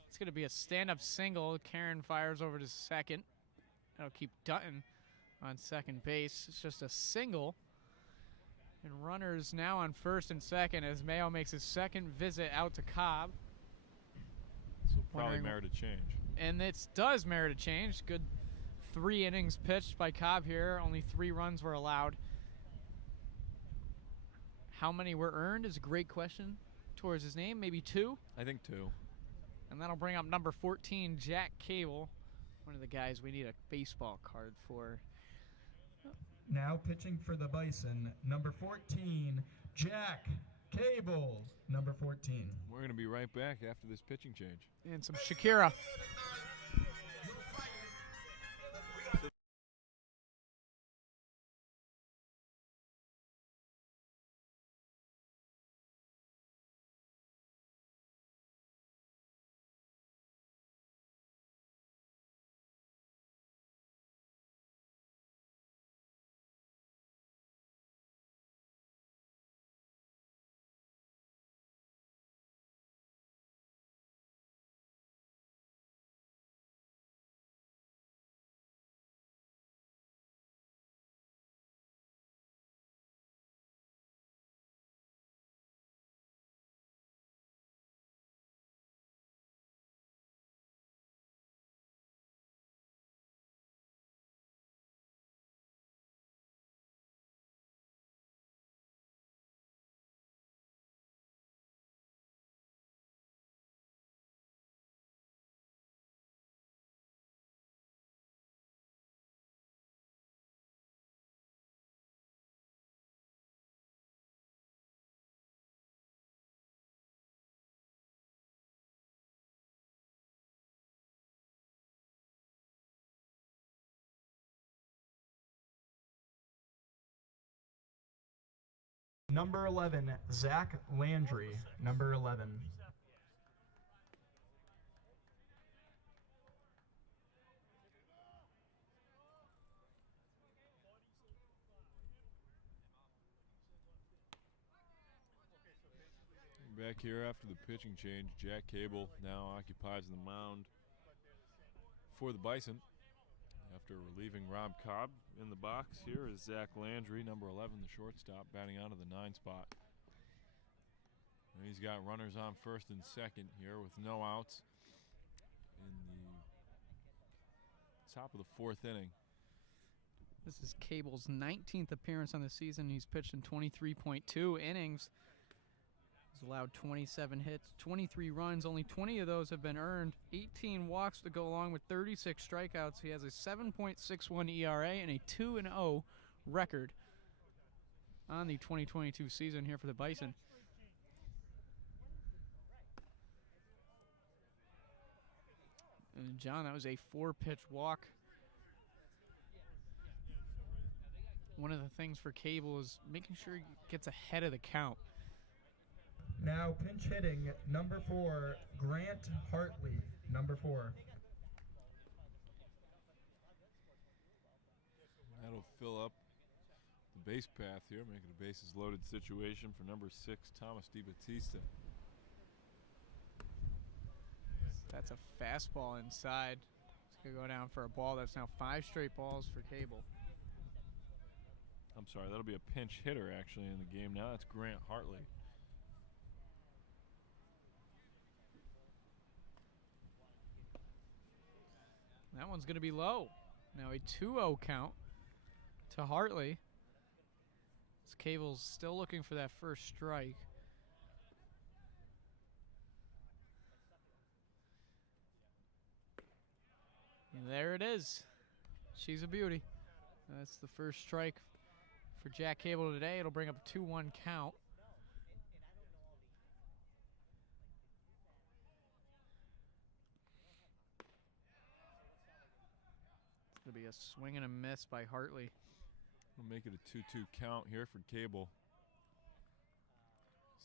It's going to be a stand-up single. Karen fires over to second. That'll keep Dutton on second base. It's just a single. And runners now on first and second as Mayo makes his second visit out to Cobb. So probably merit a change. And it does merit a change. Good 3 innings pitched by Cobb here. Only 3 runs were allowed. How many were earned is a great question towards his name. Maybe 2? I think 2. And that'll bring up number 14, Jack Cable, one of the guys we need a baseball card for. Now pitching for the Bison, number 14, Jack Cable, number 14. We're going to be right back after this pitching change. And some Shakira. Number 11, Zach Landry, number 11. Back here after the pitching change, Jack Cable now occupies the mound for the Bison. After relieving Rob Cobb in the box, here is Zach Landry, number 11, the shortstop, batting out of the 9 spot. And he's got runners on first and second here with no outs in the top of the 4th inning. This is Cable's 19th appearance on the season. He's pitched in 23.2 innings. He's allowed 27 hits, 23 runs. Only 20 of those have been earned. 18 walks to go along with 36 strikeouts. He has a 7.61 ERA and a 2-0 record. on the 2022 season here for the Bison. And John, that was a 4-pitch walk. One of the things for Cable is making sure he gets ahead of the count. Now pinch hitting, number 4, Grant Hartley, number 4. That'll fill up the base path here, making a bases loaded situation for number 6, Thomas DiBattista. That's a fastball inside. It's going to go down for a ball. That's now 5 straight balls for Cable. I'm sorry, that'll be a pinch hitter actually in the game now. That's Grant Hartley. That one's going to be low. Now a 2-0 count to Hartley. This Cable's still looking for that first strike. And there it is. She's a beauty. That's the first strike for Jack Cable today. It'll bring up a 2-1 count. It's going to be a swing and a miss by Hartley. We'll make it a 2-2 count here for Cable.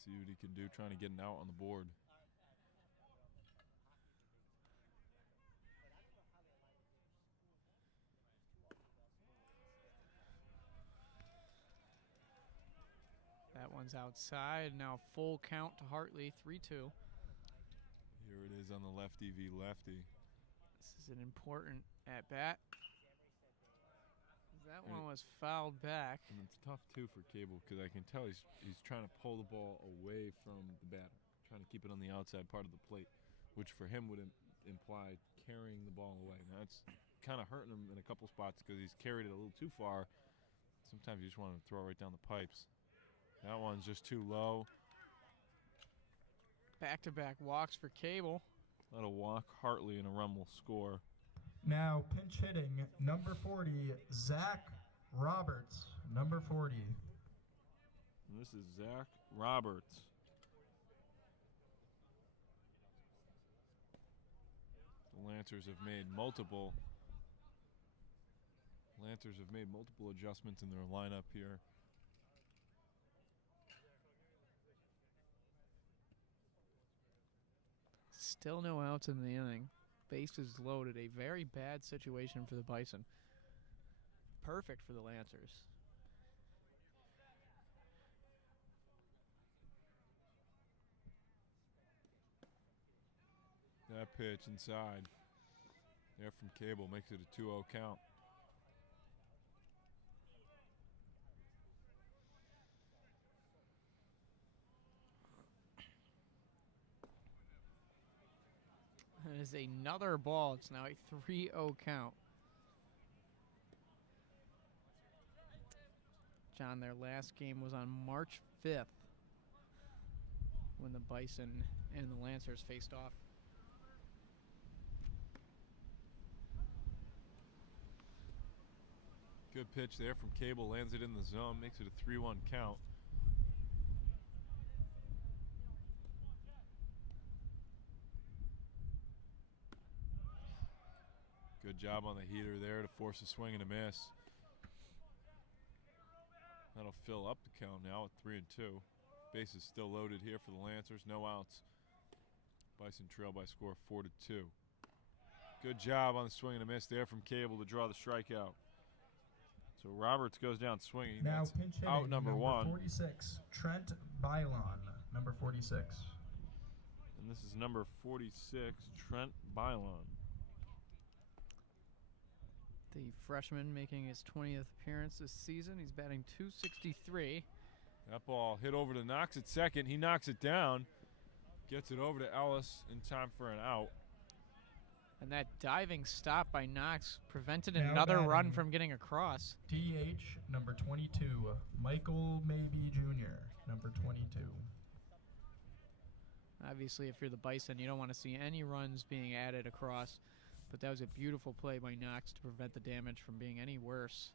See what he can do trying to get an out on the board. That one's outside. Now full count to Hartley, 3-2. Here it is on the lefty v lefty. This is an important at-bat. That one was fouled back. And it's tough, too, for Cable because I can tell he's trying to pull the ball away from the batter, trying to keep it on the outside part of the plate, which for him would imply carrying the ball away. Now, it's kind of hurting him in a couple spots because he's carried it a little too far. Sometimes you just want to throw it right down the pipes. That one's just too low. Back-to-back walks for Cable. That'll walk Hartley and a run will score. Now pinch hitting, number 40, Zach Roberts, number 40. And this is Zach Roberts. The Lancers have made multiple adjustments in their lineup here. Still no outs in the inning. Bases loaded. A very bad situation for the Bison. Perfect for the Lancers. That pitch inside. There from Cable makes it a 2-0 count. That is another ball. It's now a 3-0 count. John, their last game was on March 5th when the Bison and the Lancers faced off. Good pitch there from Cable, lands it in the zone, makes it a 3-1 count. Good job on the heater there to force a swing and a miss. That'll fill up the count now at 3-2. Bases still loaded here for the Lancers, no outs. Bison trail by score of 4-2. Good job on the swing and a miss there from Cable to draw the strikeout. So Roberts goes down swinging. Now That's pinch hitting, out number 1. 46, Trent Bylon, number 46. And this is number 46, Trent Bylon. The freshman making his 20th appearance this season. He's batting .263. That ball hit over to Knox at second. He knocks it down. Gets it over to Ellis in time for an out. And that diving stop by Knox prevented Now another batting. run from getting across. DH, number 22, Michael Maybe Jr., number 22. Obviously, if you're the Bison, you don't want to see any runs being added across. But that was a beautiful play by Knox to prevent the damage from being any worse.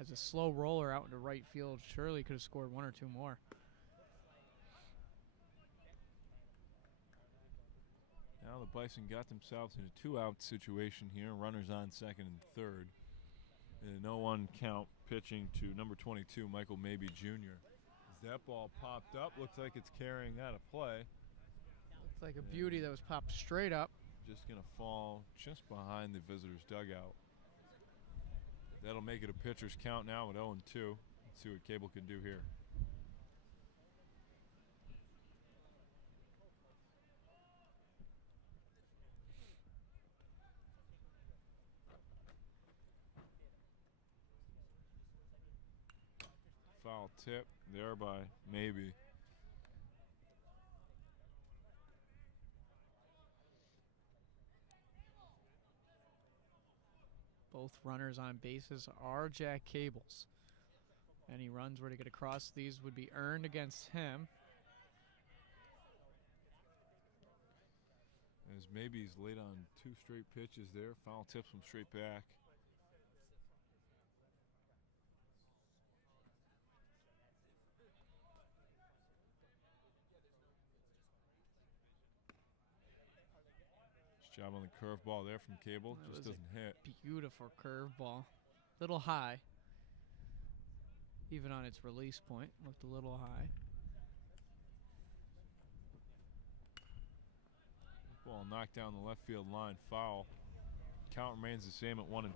As a slow roller out into right field, surely could have scored one or two more. Now the Bison got themselves in a two-out situation here. Runners on second and third. And a 0-1 count pitching to number 22, Michael Mabey Jr. As that ball popped up, looks like it's carrying out of play. Looks like a beauty that was popped straight up. Just going to fall just behind the visitor's dugout. That'll make it a pitcher's count now at 0-2. Let's see what Cable can do here. Foul tip there by Maybe. Both runners on bases are Jack Cable's. Any runs were to get across, these would be earned against him. As maybe he's late on two straight pitches there. Foul tips him straight back. Nice job on the curveball there from Cable. That Just was doesn't hit. Beautiful curveball. Little high. Even on its release point, looked a little high. Ball knocked down the left field line, foul. Count remains the same at 1-2.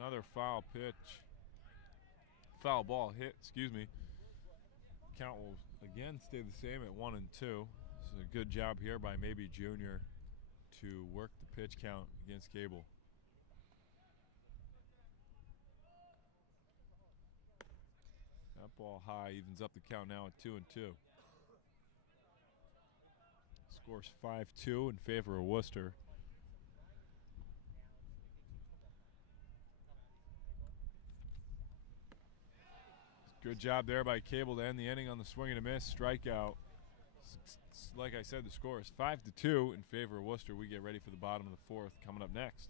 Another foul pitch. Foul ball hit, excuse me. Count will again stay the same at 1-2. This is a good job here by Maybe Jr. to work the pitch count against Cable. That ball high evens up the count now at 2-2. Scores 5-2 in favor of Worcester. Good job there by Cable to end the inning on the swing and a miss strikeout. Like I said, the score is 5-2 in favor of Worcester. We get ready for the bottom of the fourth coming up next.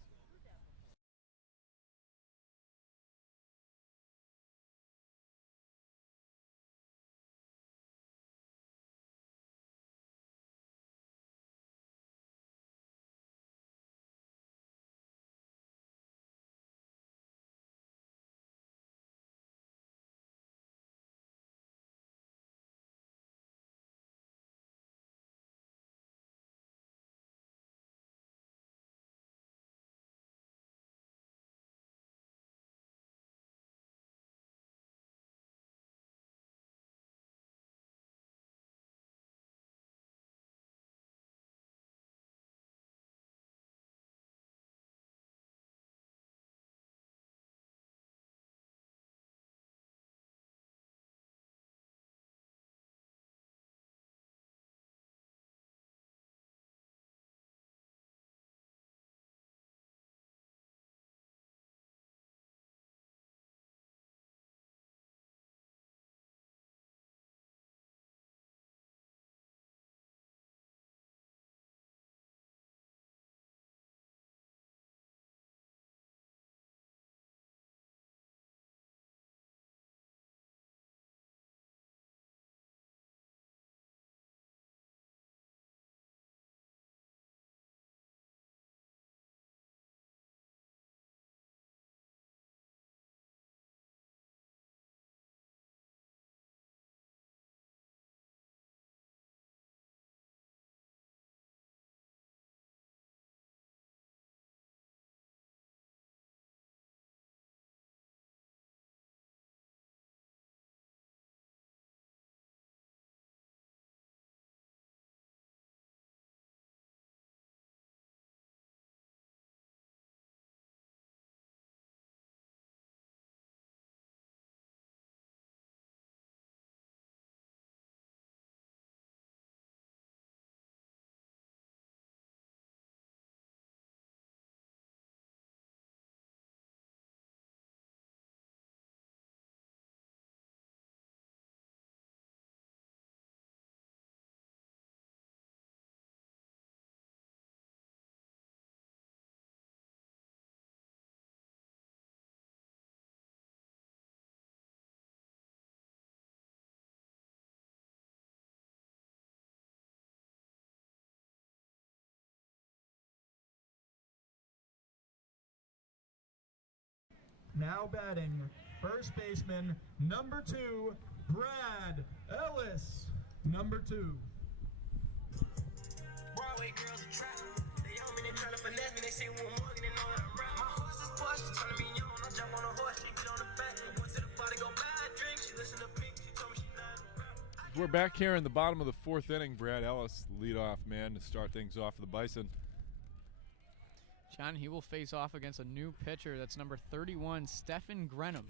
Now batting, first baseman, number 2, Brad Ellis. Number 2. Broadway girls are trapping. They on me, they tryna finesse me. They say one more, and they know that I rap. My horse is Porsche, she tryna be young. I jump on a horse, she get on the back. Went to the party, go buy a drink. She listen to Pink, she told me she not a rap. We're back here in the bottom of the 4th inning. Brad Ellis, leadoff man, to start things off for the Bison. John, he will face off against a new pitcher. That's number 31, Stephen Grenham.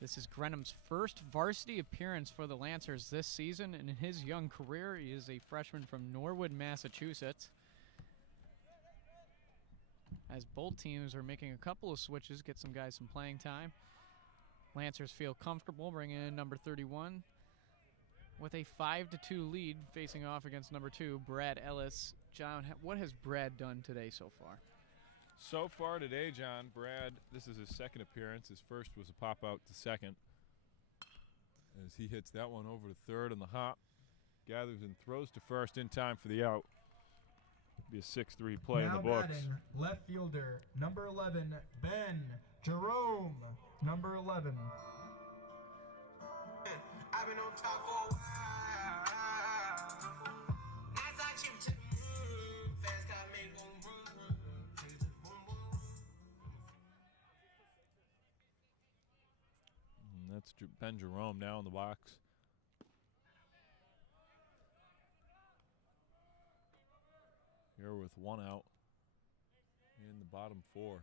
This is Grenham's first varsity appearance for the Lancers this season, and in his young career, he is a freshman from Norwood, Massachusetts. As both teams are making a couple of switches, get some guys some playing time. Lancers feel comfortable bringing in number 31 with a 5-2 lead, facing off against number 2, Brad Ellis. John, what has Brad done today so far? So far today, John, Brad, this is his second appearance. His first was a pop out to second. As he hits that one over to third on the hop, gathers and throws to first in time for the out. Be a 6-3 play in the books. Batting, left fielder, number 11, Ben Jerome. Number 11. I've been on top for a while. Nights I chip to the moon. Fast car make boom boom. Take it to the boom boom. And that's Ben Jerome now in the box. Here with one out in the bottom 4.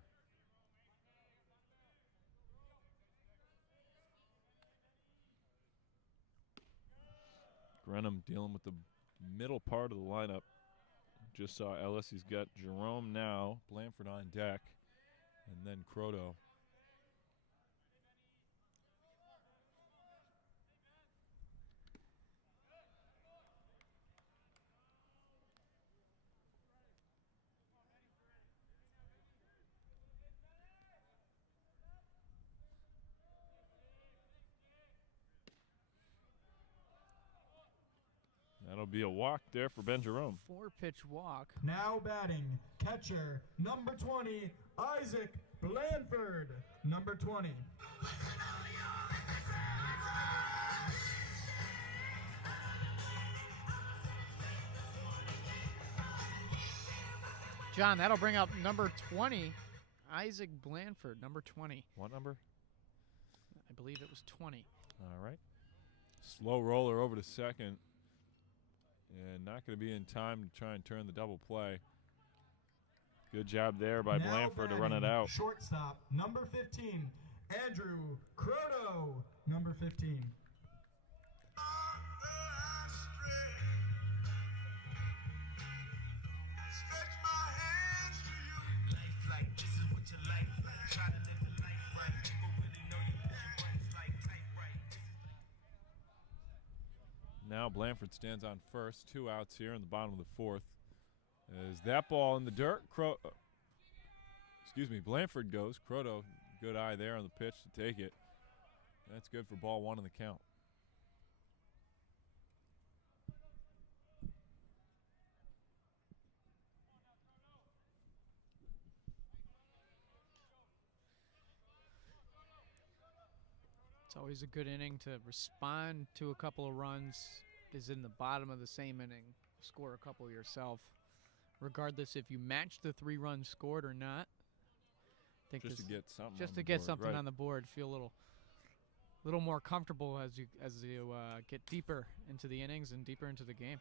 Grenham dealing with the middle part of the lineup. Just saw Ellis. He's got Jerome now, Blanford on deck, and then Croto. That'll be a walk there for Ben Jerome. 4-pitch walk. Now batting, catcher, number 20, Isaac Blanford. Number 20. John, that'll bring up number 20, Isaac Blanford, number 20. What number? I believe it was 20. All right. Slow roller over to second. And not going to be in time to try and turn the double play. Good job there by Now Blanford to run it batting, out. Shortstop, number 15, Andrew Croto. Number 15. Stretch my hands to you. Life like this is what you like. Try to live the life right. People really know you runs like typewriter. Now Blanford stands on first. 2 outs here in the bottom of the 4th. As that ball in the dirt, Blanford goes. Croto, good eye there on the pitch to take it. That's good for ball 1 in the count. It's always a good inning to respond to a couple of runs, is in the bottom of the same inning, score a couple yourself. Regardless if you match the 3 runs scored or not. I think Just to get something just on to the get board, something right. on the board, feel a little more comfortable as you get deeper into the innings and deeper into the game.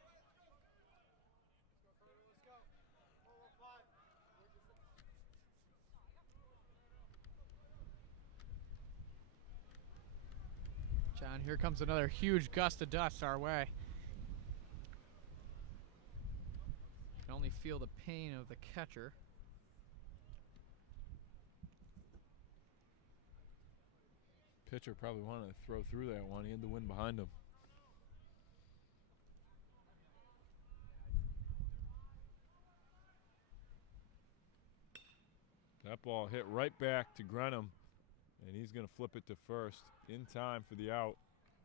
John, here comes another huge gust of dust our way. You can only feel the pain of the catcher. Pitcher probably wanted to throw through that one. He had the wind behind him. That ball hit right back to Grenham, and he's going to flip it to first in time for the out.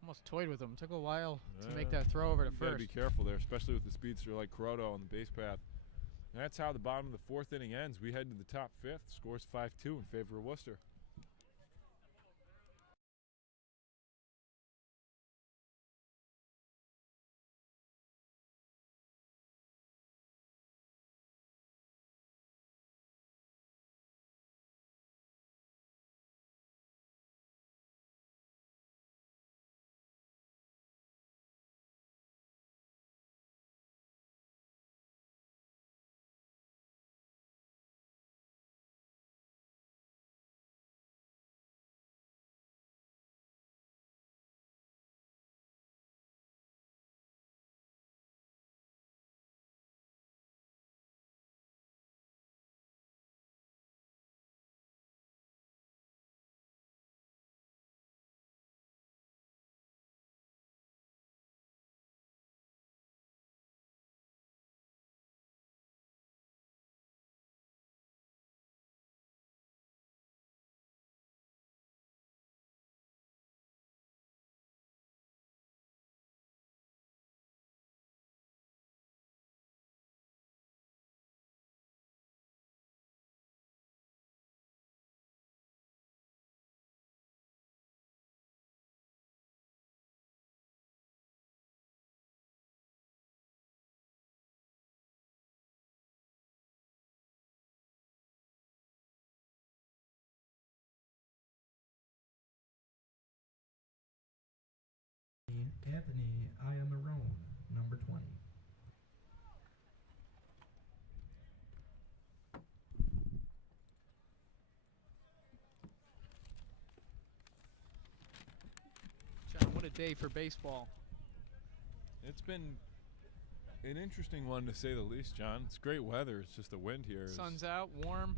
Almost toyed with him. Took a while to make Yeah. that throw over to You got to first. be careful there, especially with the speedster like Croto on the base path. And that's how the bottom of the 4th inning ends. We head to the top 5th. Scores 5-2 in favor of Worcester. Anthony Ayamarone, number 20. John, what a day for baseball. It's been an interesting one to say the least, John. It's great weather. It's just the wind here. Sun's out, warm.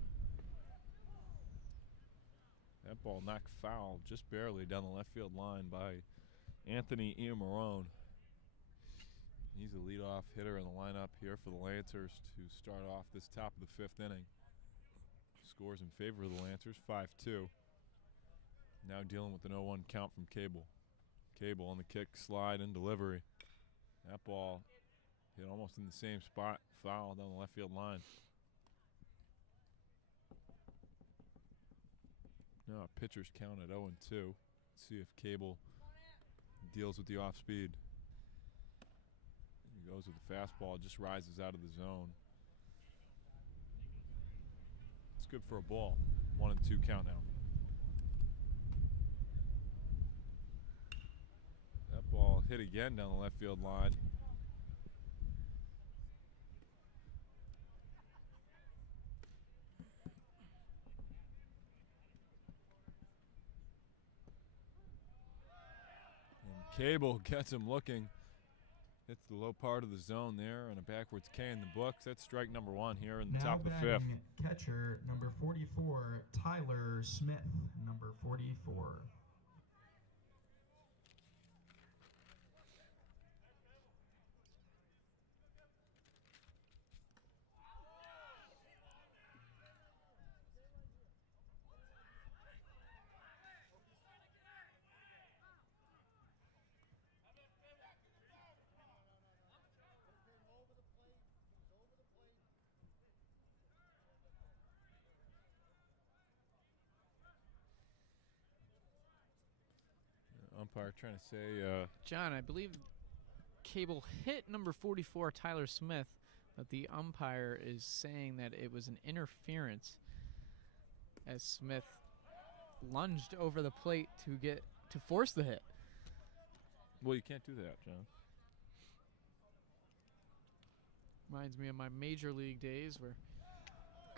That ball knocked foul just barely down the left field line by Anthony Iamarone. He's the leadoff hitter in the lineup here for the Lancers to start off this top of the 5th inning. Scores in favor of the Lancers, 5-2. Now dealing with an 0-1 count from Cable. Cable on the kick, slide, and delivery. That ball hit almost in the same spot, foul down the left field line. Now a pitcher's count at 0-2. Let's see if Cable deals with the off speed. He goes with the fastball, just rises out of the zone. It's good for a ball. 1-2 count now. That ball hit again down the left field line. And Cable gets him looking. Hits the low part of the zone there and a backwards K in the books. That's strike number 1 here in the top of the 5th. Catcher number 44, Tyler Smith, number 44. Umpire trying to say, John, I believe Cable hit number 44, Tyler Smith, but the umpire is saying that it was an interference as Smith lunged over the plate to force the hit. well, you can't do that, John. Reminds me of my major league days where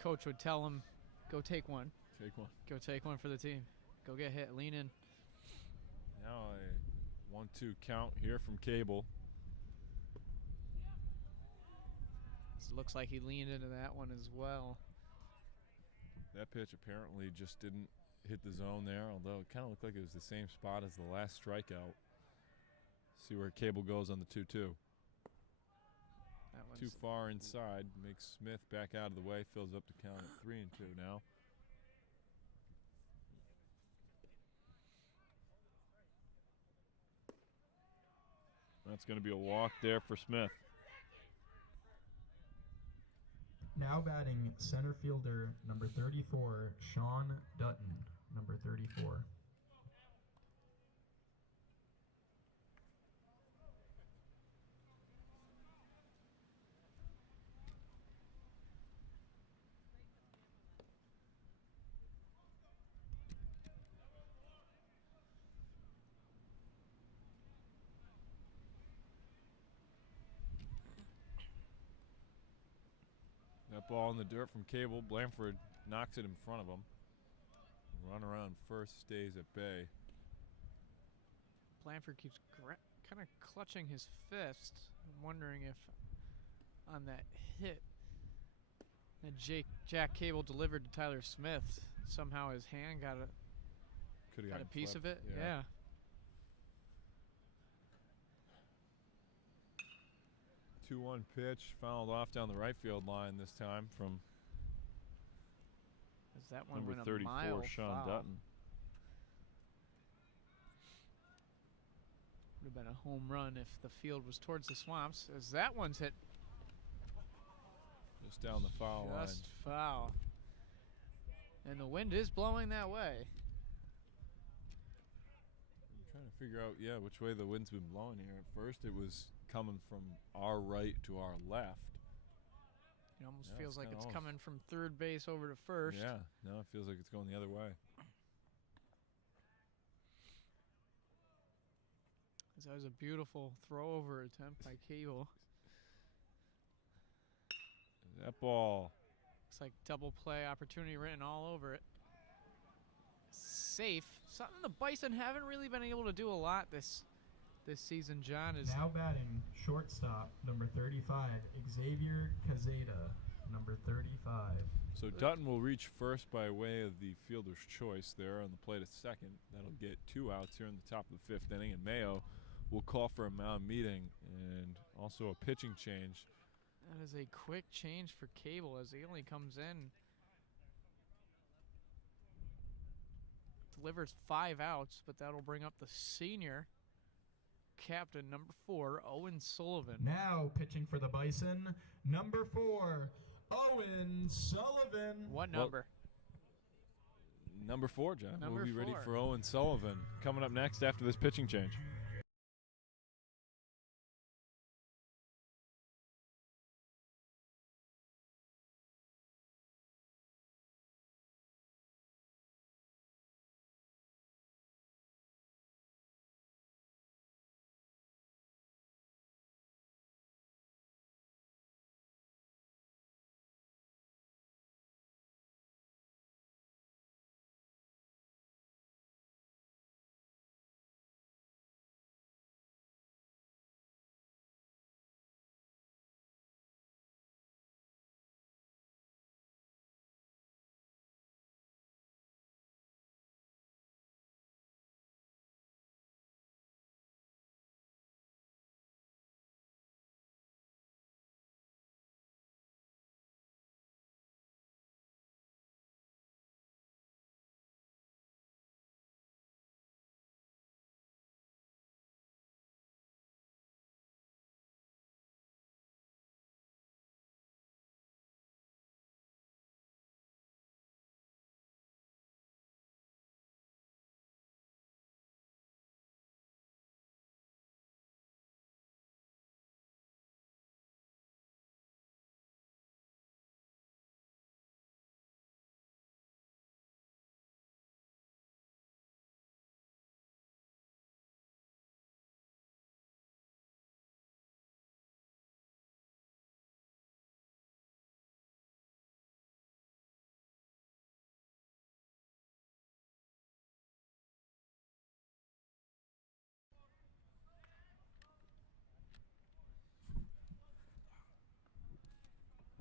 coach would tell him, go take one. Take one. Go take one for the team. Go get hit, lean in. Now a 1-2 count here from Cable. It looks like he leaned into that one as well. That pitch apparently just didn't hit the zone there, although it kind of looked like it was the same spot as the last strikeout. See where Cable goes on the 2-2. That Too one's far inside, makes Smith back out of the way, fills up the count at 3-2 now. That's going to be a walk there for Smith. Now batting center fielder number 34, Sean Dutton, number 34. That ball in the dirt from Cable. Blanford knocks it in front of him. Run around first, stays at bay. Blanford keeps kind of clutching his fist. I'm wondering if on that hit that Jack Cable delivered to Tyler Smith, somehow his hand got a piece of it. Yeah. 2-1 pitch, fouled off down the right field line this time from As that one number went a 34, mile Sean foul. Dutton. Would have been a home run if the field was towards the swamps. As that one's hit Just down the foul line. just foul. And the wind is blowing that way. I'm trying to figure out, which way the wind's been blowing here. At first it was coming from our right to our left. It almost Yeah, feels it's like kinda it's off. coming from third base over to first. Yeah, no, it feels like it's going the other way. That was a beautiful throw-over attempt by Cable. That ball. Looks like double play opportunity written all over it. Safe. Something the Bison haven't really been able to do a lot this season, John. Is Now batting, shortstop, number 35, Xavier Cazeta, number 35. So Dutton will reach first by way of the fielder's choice there on the plate at second. That'll get 2 outs here in the top of the 5th inning, and Mayo will call for a mound meeting and also a pitching change. That is a quick change for Cable as he only comes in. Delivers 5 outs, but that'll bring up the senior captain, number 4, Owen Sullivan. Now pitching for the Bison, number 4, Owen Sullivan. What number? Number 4, John. Number We'll be ready 4. for Owen Sullivan coming up next after this pitching change.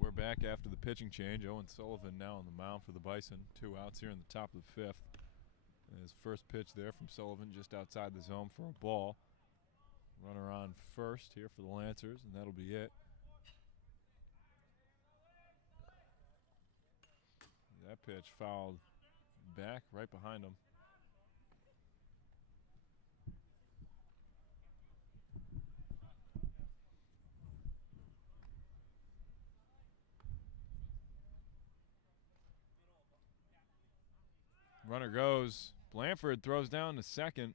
We're back after the pitching change. Owen Sullivan now on the mound for the Bison. 2 outs here in the top of the 5th. And his first pitch there from Sullivan just outside the zone for a ball. Runner on first here for the Lancers, and that'll be it. That pitch fouled back right behind him. Runner goes. Blanford throws down to second.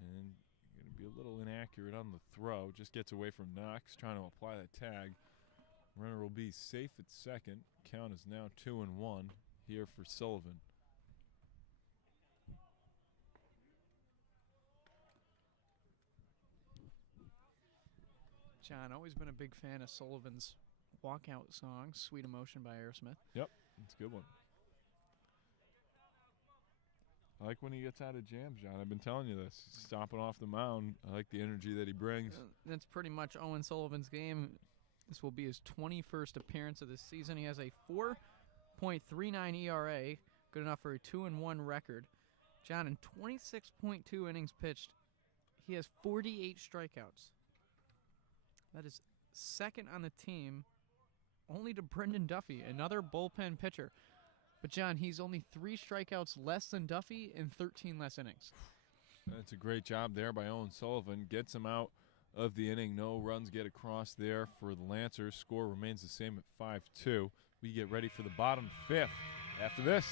And going to be a little inaccurate on the throw. Just gets away from Knox trying to apply that tag. Runner will be safe at second. Count is now 2-1 here for Sullivan. John, always been a big fan of Sullivan's walkout song, Sweet Emotion by Aerosmith. Yep, it's a good one. I like when he gets out of jams, John. I've been telling you this. Stomping off the mound. I like the energy that he brings. That's pretty much Owen Sullivan's game. This will be his 21st appearance of the season. He has a 4.39 ERA, good enough for a 2-1 record. John, in 26.2 innings pitched, he has 48 strikeouts. That is second on the team, only to Brendan Duffy, another bullpen pitcher. But, John, he's only 3 strikeouts less than Duffy in 13 less innings. That's a great job there by Owen Sullivan. Gets him out of the inning. No runs get across there for the Lancers. Score remains the same at 5-2. We get ready for the bottom 5th after this.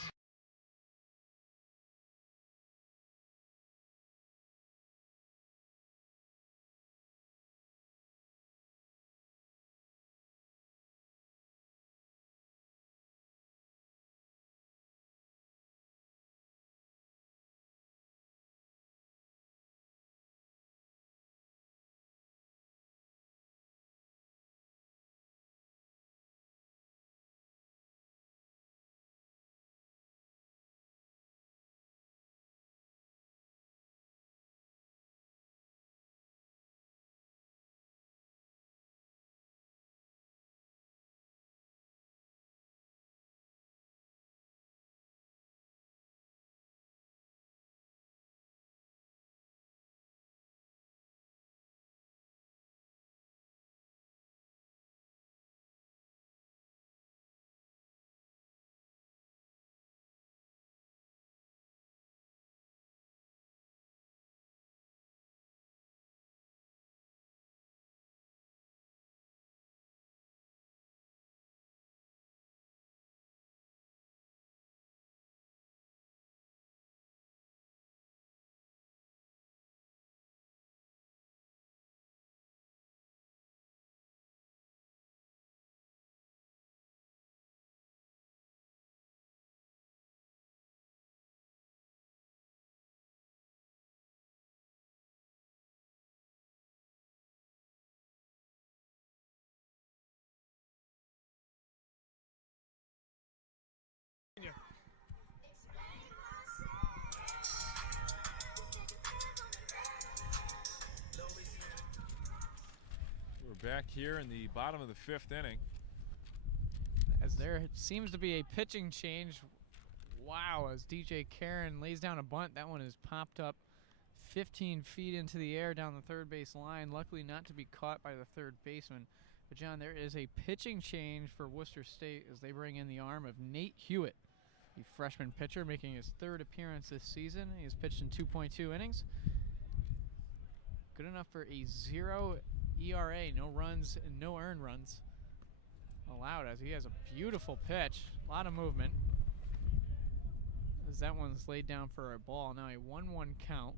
We're back here in the bottom of the 5th inning. As there seems to be a pitching change. Wow, as DJ Karen lays down a bunt, that one is popped up 15 feet into the air down the third base line. Luckily not to be caught by the third baseman. But, John, there is a pitching change for Worcester State as they bring in the arm of Nate Hewitt, the freshman pitcher making his 3rd appearance this season. He has pitched in 2.2 innings. Good enough for a 0 ERA, no runs and no earned runs allowed, as he has a beautiful pitch, a lot of movement. As that one's laid down for a ball. Now a 1-1 count.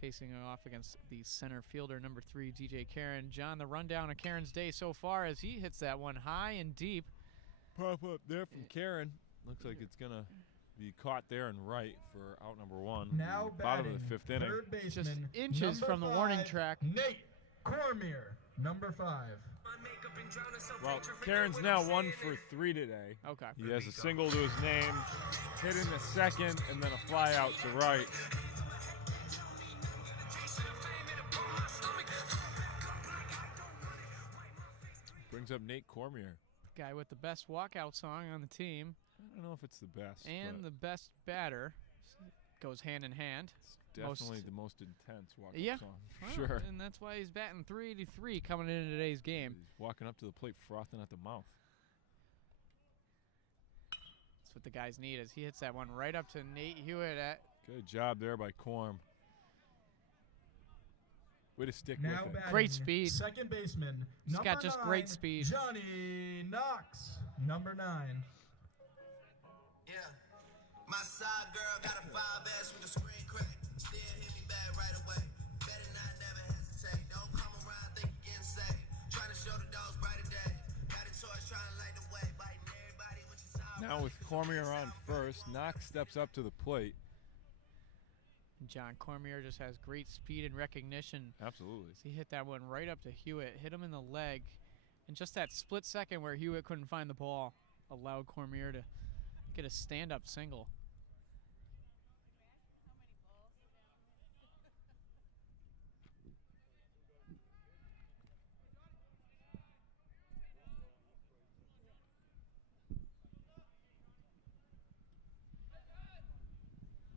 Facing off against the center fielder, number 3, DJ Karen. John, the rundown of Karen's day so far as he hits that one high and deep. Pop up there from Karen. Looks like it's going to be caught there and right for out number 1. Now bottom batting, of the 5th inning. third baseman, Just inches number from the warning 5, track. Nate Cormier, number 5. Well, Karen's now 1 for 3 today. Okay. He has a single to his name, hit in the second, and then a fly out to right. Brings up Nate Cormier. Guy with the best walkout song on the team. I don't know if it's the best. And the best batter. Goes hand in hand. It's definitely the most intense walkout song, for Well, sure. And that's why he's batting 383 coming into today's game. He's walking up to the plate frothing at the mouth. That's what the guys need as he hits that one right up to Nate Hewitt. Good job there by Corm. Way to stick Now with it. batting, Great speed. second baseman, He's number got just 9, great speed. Johnny Knox, number 9. Yeah. My side girl got a 5S with a screen crack. Still hit me back right away. Better not never hesitate. Don't come around think you getting saved. Trying to show the dogs brighter day. Got a torch trying to light the way. Biting everybody when you saw. Now with Cormier on first, Knox steps up to the plate. John Cormier just has great speed and recognition. Absolutely. He hit that one right up to Hewitt, hit him in the leg. And just that split second where Hewitt couldn't find the ball allowed Cormier to get a stand-up single.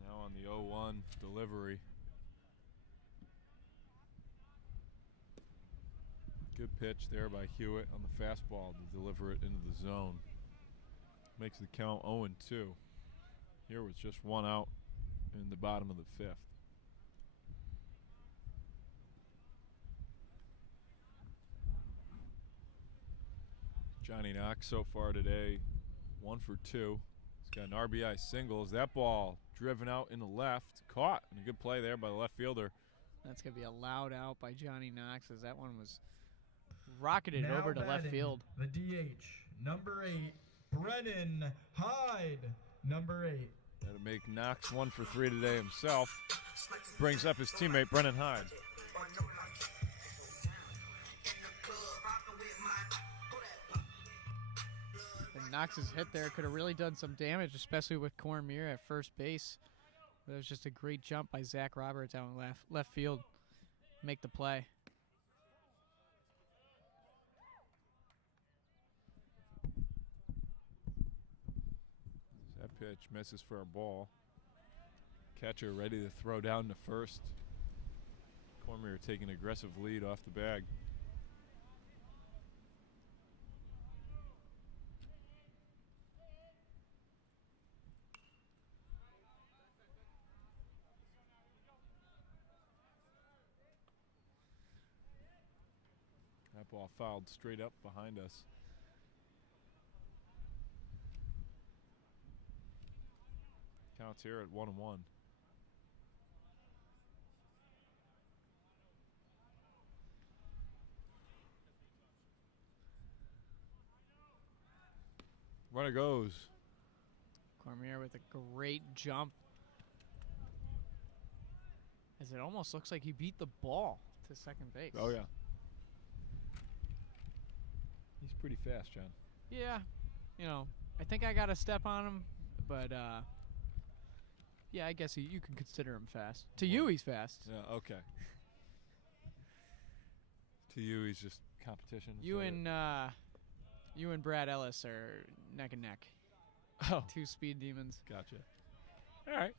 Now on the 0-1 delivery. Good pitch there by Hewitt on the fastball to deliver it into the zone. Makes the count 0-2. Here was just 1 out in the bottom of the 5th. Johnny Knox so far today, 1 for 2. He's got an RBI singles. That ball driven out in the left, caught, and a good play there by the left fielder. That's going to be allowed out by Johnny Knox as that one was rocketed Now over to left batting, field. The DH, number 8, Brennan Hyde, number 8. That'll make Knox 1 for 3 today himself. Brings up his teammate Brennan Hyde. And Knox's hit there could have really done some damage, especially with Cormier at first base. That was just a great jump by Zach Roberts out in left field. Make the play. That pitch misses for a ball. Catcher ready to throw down to first. Cormier taking aggressive lead off the bag. That ball fouled straight up behind us. Counts here at 1-1. Runner goes. Cormier with a great jump. As it almost looks like he beat the ball to second base. Oh, yeah. He's pretty fast, John. Yeah. You know, I think I got a step on him, but yeah, I guess you can consider him fast. To you, he's fast. Yeah, okay. To you, he's just competition. You so- and Brad Ellis are neck and neck. Oh, 2 speed demons. gotcha. All right,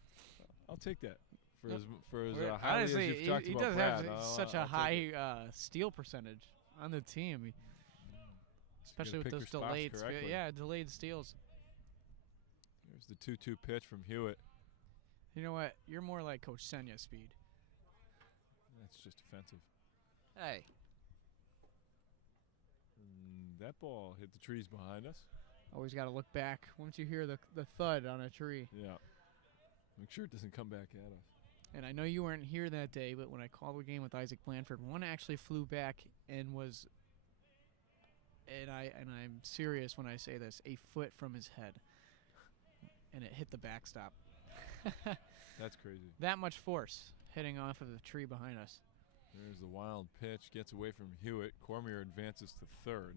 I'll take that. For Yep. as We're- highly honestly, as you've talked he about does Brad, have such I'll a take high it. steal percentage on the team, especially with pick those your spots delayed, correctly. delayed steals. There's the 2-2 pitch from Hewitt. You know what? You're more like Coach Senya speed. That's just offensive. Hey, That ball hit the trees behind us. always got to look back once you hear the thud on a tree. Yeah. Make sure it doesn't come back at us. And I know you weren't here that day, but when I called the game with Isaac Blanford, one actually flew back and was, and I'm serious when I say this, a foot from his head, and it hit the backstop. That's crazy. That much force hitting off of the tree behind us. There's the wild pitch. Gets away from Hewitt. Cormier advances to third.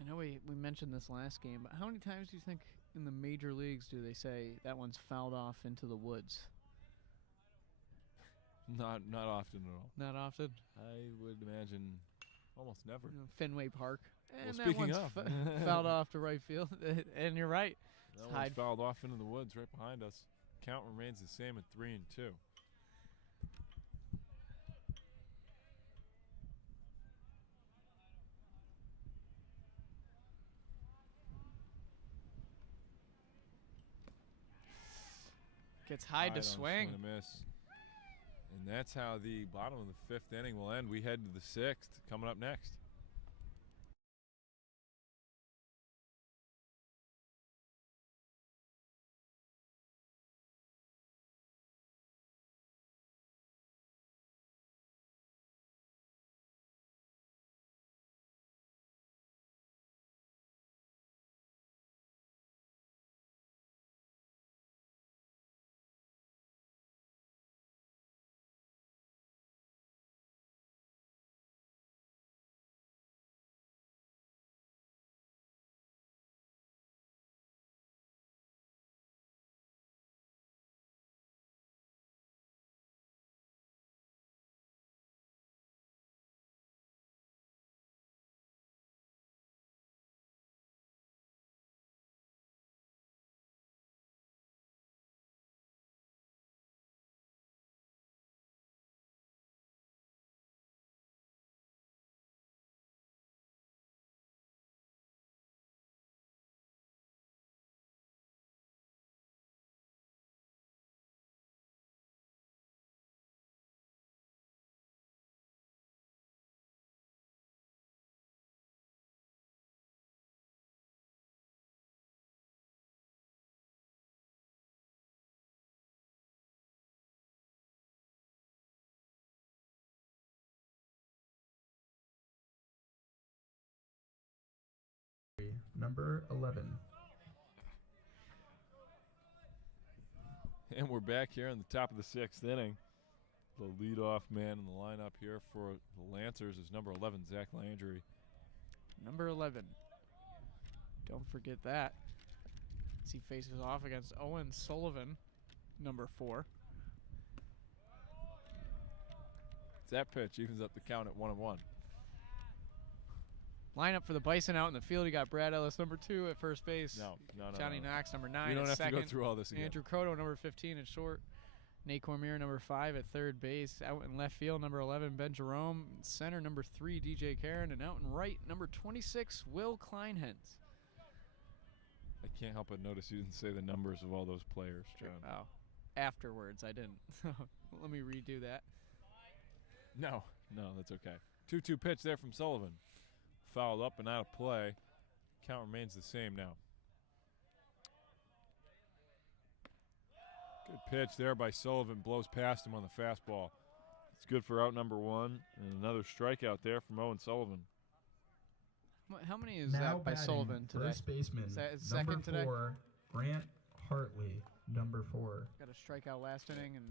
I know we mentioned this last game, but how many times do you think in the major leagues do they say that one's fouled off into the woods? Not often at all. Not often. I would imagine almost never. You know, Fenway Park. And that speaking one's of. fouled off to right field. And you're right. That It's one's Hyde. fouled off into the woods right behind us. Count remains the same at 3-2. Gets Hyde to on a swing. and a miss. And that's how the bottom of the 5th inning will end. We head to the 6th coming up next. Number 11. And we're back here in the top of the 6th inning. The leadoff man in the lineup here for the Lancers is number 11, Zach Landry. Number 11. Don't forget that. As he faces off against Owen Sullivan, number 4. That pitch evens up the count at 1-1. Lineup for the Bison out in the field. You got Brad Ellis, number 2 at first base. No. Johnny Knox, number 9 You don't at have second. to go through all this again. Andrew Cotto, number 15 at short. Nate Cormier, number 5 at third base. Out in left field, number 11, Ben Jerome. Center, number 3, DJ Karen. And out in right, number 26, Will Kleinhens. I can't help but notice you didn't say the numbers of all those players, John. Oh, afterwards, I didn't. Let me redo that. No, that's okay. 2-2 pitch there from Sullivan. Fouled up and out of play. Count remains the same now. Good pitch there by Sullivan. Blows past him on the fastball. It's good for out number 1. And another strikeout there from Owen Sullivan. How many is Now that by batting, Sullivan today? First baseman. Is that his number second today? 4, Grant Hartley. Number 4. Got a strikeout last inning and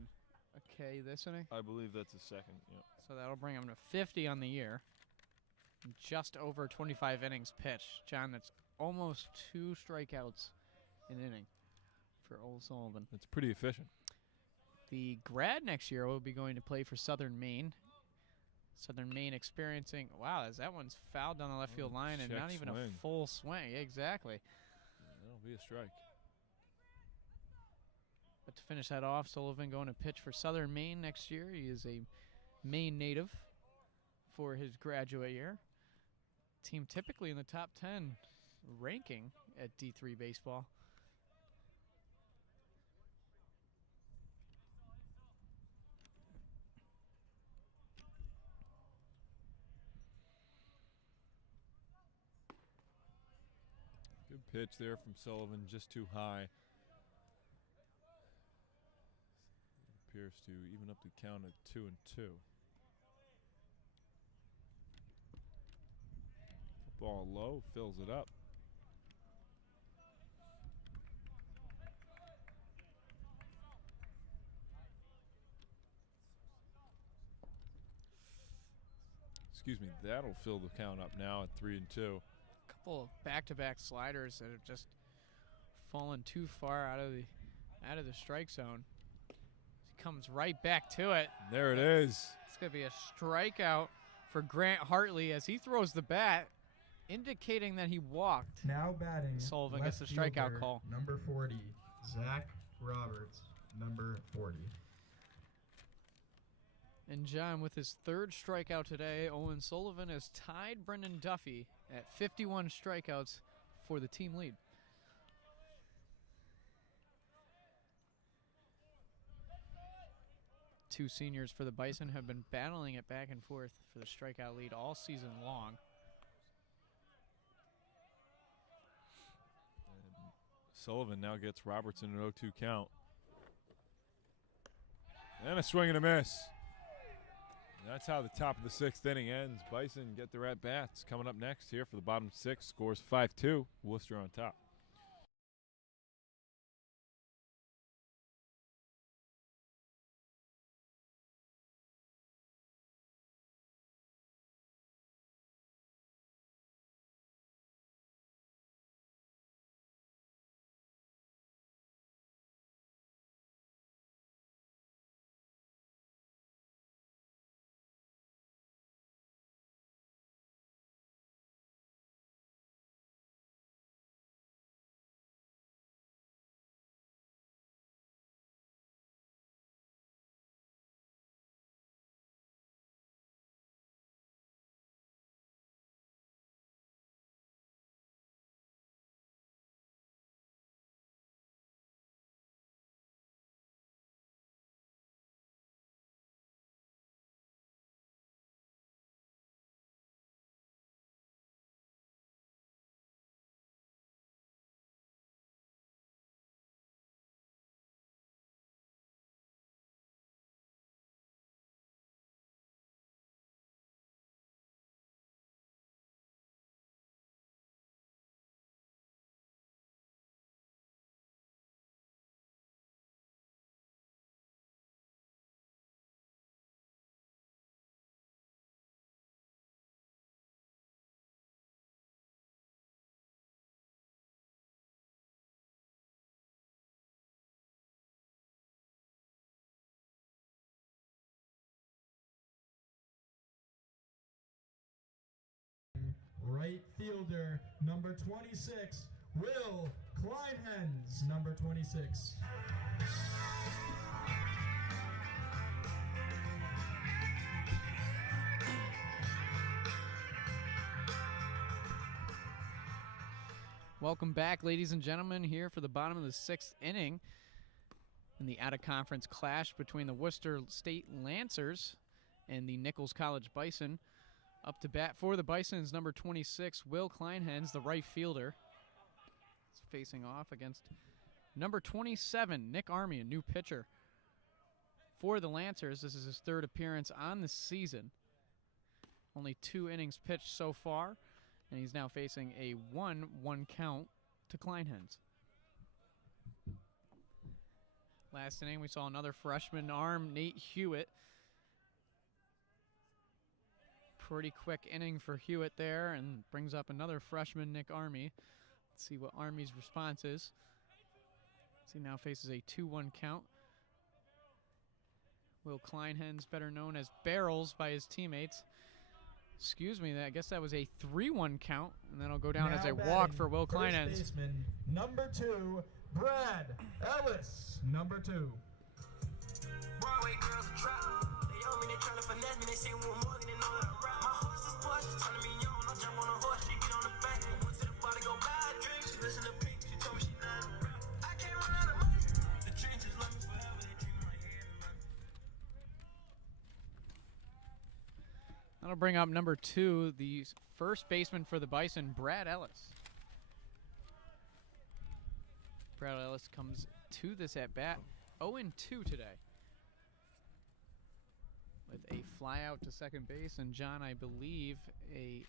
a K this inning. I believe that's a second. Yep. So that'll bring him to 50 on the year. Just over 25 innings pitched. John, that's almost 2 strikeouts an inning for O'Sullivan. That's pretty efficient. The grad next year will be going to play for Southern Maine. Southern Maine experiencing, wow, as that one's fouled down the left field line and check not even swing. a full swing. Exactly. That'll be a strike. But to finish that off, Sullivan going to pitch for Southern Maine next year. He is a Maine native for his graduate year. Team typically in the top 10 ranking at D3 baseball. Good pitch there from Sullivan, just too high. Appears to even up the count at 2-2. Ball low, fills it up. Excuse me, that'll fill the count up now at 3-2. Couple of back-to-back sliders that have just fallen too far out of the strike zone. He comes right back to it. There it is. It's going to be a strikeout for Grant Hartley as he throws the bat, indicating that he walked. Now batting. Sullivan left gets the strikeout fielder, call. Number 40, Zach Roberts. Number 40. And John, with his third strikeout today, Owen Sullivan has tied Brendan Duffy at 51 strikeouts for the team lead. Two seniors for the Bison have been battling it back and forth for the strikeout lead all season long. And Sullivan now gets Robertson an 0-2 count. And a swing and a miss. That's how the top of the sixth inning ends. Bison get their at-bats. Coming up next here for the bottom six. Scores 5-2. Worcester on top. Right fielder, number 26, Will Kleinhens. Number 26. Welcome back, ladies and gentlemen, here for the bottom of the sixth inning in the out-of-conference clash between the Worcester State Lancers and the Nichols College Bison. Up to bat for the Bisons, number 26, Will Kleinhens, the right fielder. He's facing off against number 27, Nick Army, a new pitcher for the Lancers. This is his third appearance on the season. Only 2 innings pitched so far, and he's now facing a 1-1 count to Kleinhens. Last inning, we saw another freshman arm, Nate Hewitt. Pretty quick inning for Hewitt there, and brings up another freshman, Nick Army. Let's see what Army's response is. As he now faces a 2-1 count. Will Kleinhens, better known as Barrels by his teammates. Excuse me, I guess that was a 3-1 count, and then it'll go down Now as a batting, walk for Will first Kleinhens. baseman, number 2, Brad Ellis, number 2. Broadway girls a trap. They owe me, they tryna finesse me. They say one more than they know that I rap. My horse is plush, she turning me on. I jump on a horse, she get on the back. Went to the bar to go buy a drink. She listen to Pink, she told me she not a rap. I can't run out of money. The trenches love me forever. They dream in my head and my That'll bring up number 2, the first baseman for the Bison, Brad Ellis. Brad Ellis comes to this at bat 0-2 today, with a fly out to second base, and John, I believe, a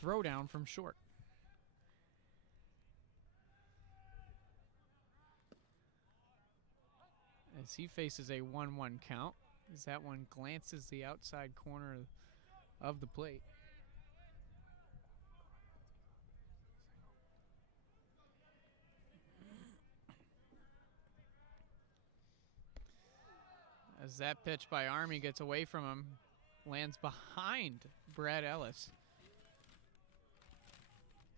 throw down from short. As he faces a 1-1 count, as that one glances the outside corner of the plate. As that pitch by Army gets away from him, lands behind Brad Ellis.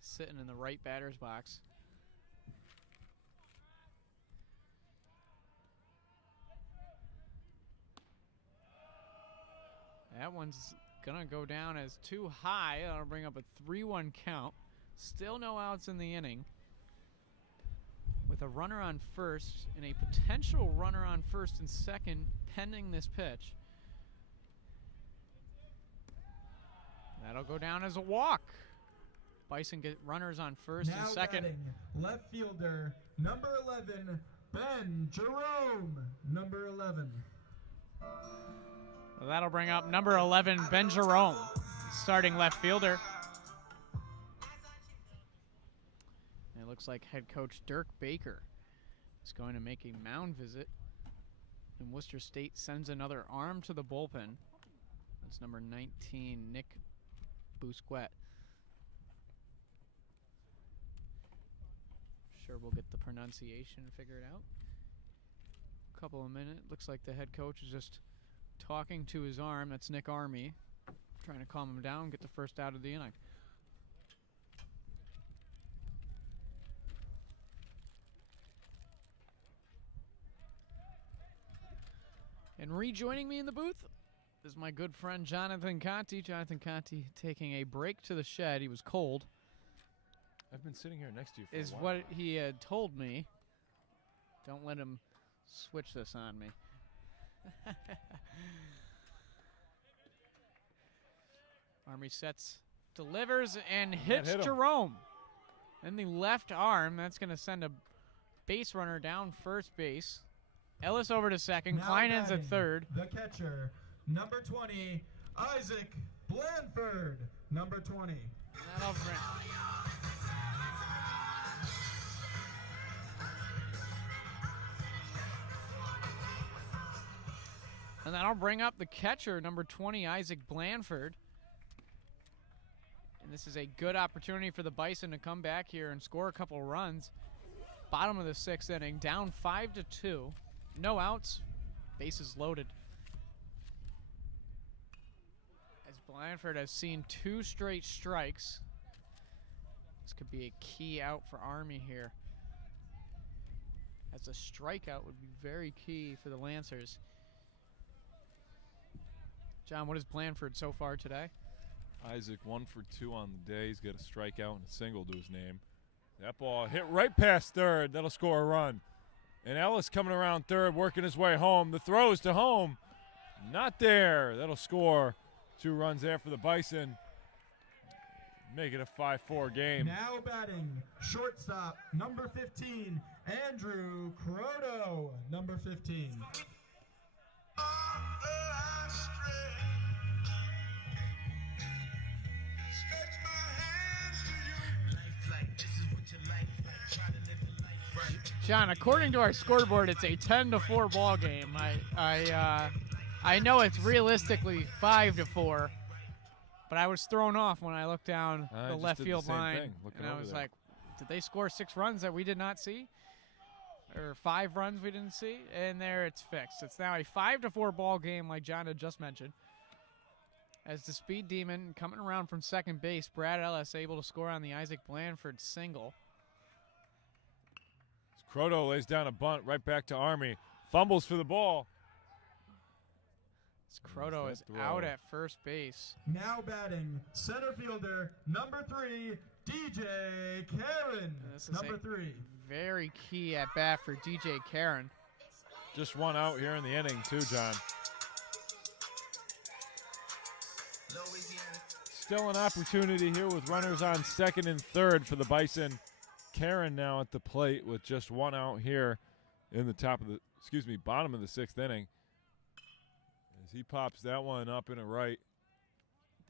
Sitting in the right batter's box. That one's gonna go down as too high. That'll bring up a 3-1 count. Still no outs in the inning. With a runner on first and a potential runner on first and second pending this pitch. That'll go down as a walk. Bison get runners on first and second. Batting, left fielder, number 11, Ben Jerome, number 11. Well, that'll bring up number 11, Ben Jerome, starting left fielder. It looks like head coach Dirk Baker is going to make a mound visit. And Worcester State sends another arm to the bullpen. That's number 19, Nick Busquet. Sure we'll get the pronunciation figured out. Couple of minutes. Looks like the head coach is just talking to his arm. That's Nick Army, trying to calm him down, get the first out of the inning. And rejoining me in the booth is my good friend Jonathan Conti. Jonathan Conti taking a break to the shed. He was cold. I've been sitting here next to you for Is a while. what he had told me. Don't let him switch this on me. Army sets, delivers, and hits hit him. Jerome. In the left arm, that's going to send a base runner down first base. Ellis over to second. Now Kleinen's at batting, third. The catcher, number 20, Isaac Blanford, number 20. That'll bring, and that'll bring up the catcher, number 20, Isaac Blanford. And this is a good opportunity for the Bison to come back here and score a couple runs. Bottom of the 6th inning, down 5-2. No outs, bases loaded. As Blanford has seen 2 straight strikes. This could be a key out for Army here, as a strikeout would be very key for the Lancers. John, what is Blanford so far today? Isaac 1 for 2 on the day. He's got a strikeout and a single to his name. That ball hit right past third. That'll score a run. And Ellis coming around third, working his way home. The throws to home. Not there. That'll score 2 runs there for the Bison. Make it a 5-4 game. Now batting, shortstop, number 15, Andrew Croto, number 15. John, according to our scoreboard, it's a 10-4 ball game. I know it's realistically 5-4, but I was thrown off when I looked down I the just left did field the same line, thing, looking and I over was there. like, did they score 6 runs that we did not see? or 5 runs we didn't see, and there it's fixed. It's now a 5-4 ball game, like John had just mentioned. As the speed demon coming around from second base, Brad Ellis able to score on the Isaac Blanford single. Croto lays down a bunt right back to Army. Fumbles for the ball. Croto is out at first base. Now batting, center fielder, number 3, DJ Karen. This is Number 3. Very key at bat for DJ Karen. Just one out here in the inning too, John. Still an opportunity here with runners on second and third for the Bison. Karen now at the plate with just one out here in the bottom of the 6th inning. As he pops that one up in a right.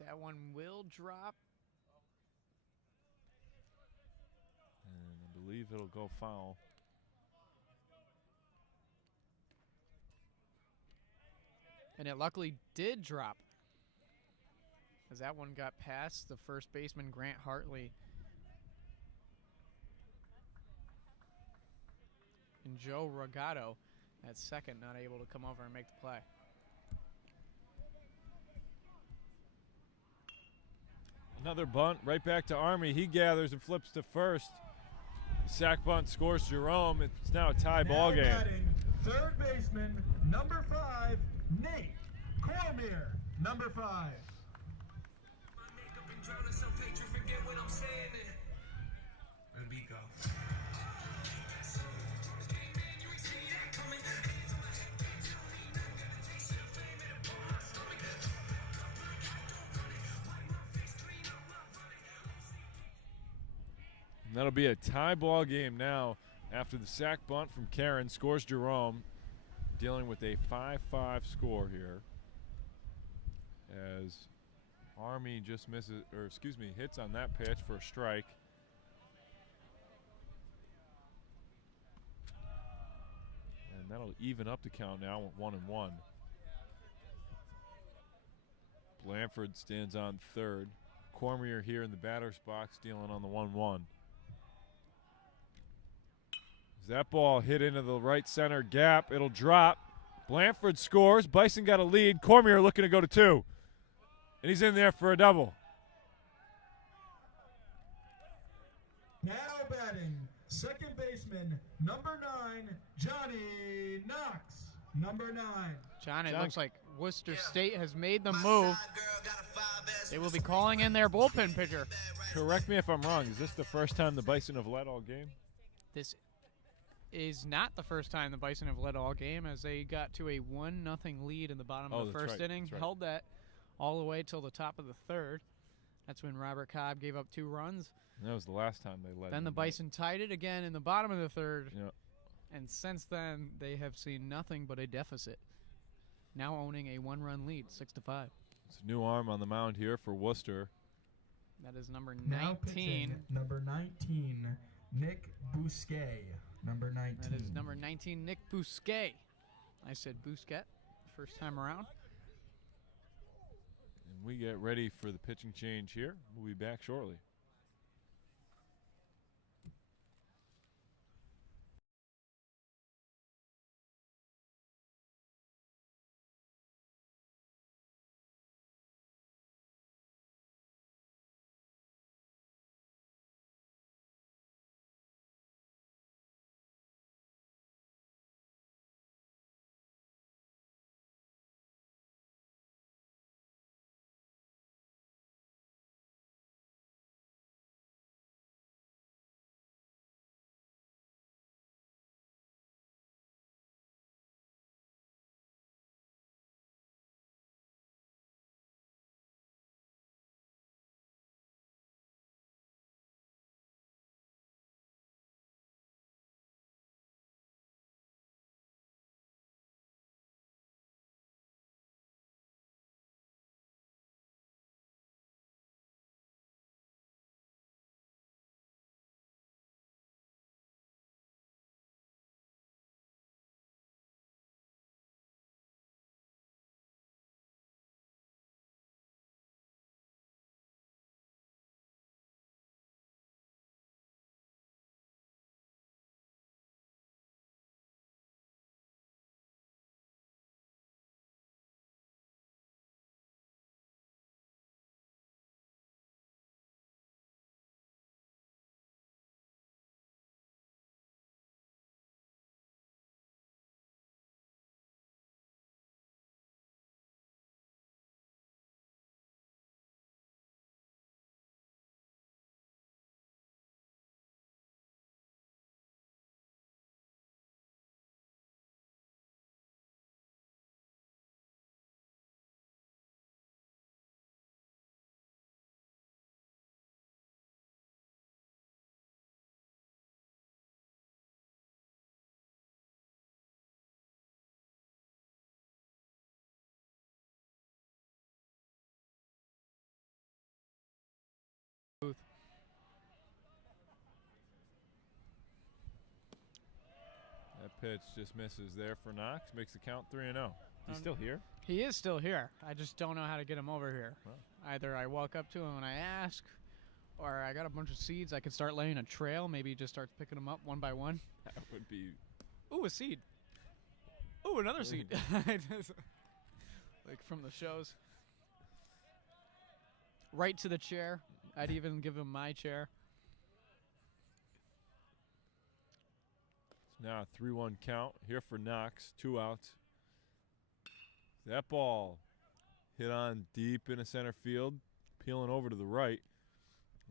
That one will drop. And I believe it'll go foul. And it luckily did drop, as that one got past the first baseman, Grant Hartley. And Joe Regato at second, not able to come over and make the play. Another bunt right back to Army. He gathers and flips to first. Sack bunt scores Jerome. It's now a tie ball game. Batting, third baseman, number 5, Nate Cormier. Number 5. And that'll be a tie ball game now after the sack bunt from Karen scores Jerome, dealing with a 5-5 score here. As Army just hits on that pitch for a strike. And that'll even up the count now at 1-1. Blanford stands on third. Cormier here in the batter's box dealing on the 1-1. As that ball hit into the right center gap, it'll drop. Blanford scores. Bison got a lead. Cormier looking to go to 2. And he's in there for a double. Now batting, second baseman, number 9, Johnny Knox. Number 9. John, it looks like Worcester State has made the move. They will be calling in their bullpen pitcher. Correct me if I'm wrong. Is this the first time the Bison have led all game? This is not the first time the Bison have led all game, as they got to a 1-0 lead in the bottom of the first inning. Held that all the way till the top of the third. That's when Robert Cobb gave up 2 runs. And that was the last time they led. Then the Bison tied it again in the bottom of the third. Yep. And since then, they have seen nothing but a deficit. Now owning a 1-run lead, 6-5. It's a new arm on the mound here for Worcester. That is number Now 19. pitching, number 19, Nick Bousquet. Number 19. That is number 19, Nick Bousquet. I said Bousquet first time around. And we get ready for the pitching change here. We'll be back shortly. pitch just misses there for Knox. Makes the count 3-0. He's still here? He is still here. I just don't know how to get him over here. Well. Either I walk up to him and I ask, or I got a bunch of seeds. I could start laying a trail. Maybe he just starts picking them up one by one. That would be... Ooh, a seed. Ooh, another seed. Like from the shows. Right to the chair. I'd even give him my chair. It's now a 3-1 count here for Knox. 2 outs. That ball hit on deep into center field, peeling over to the right.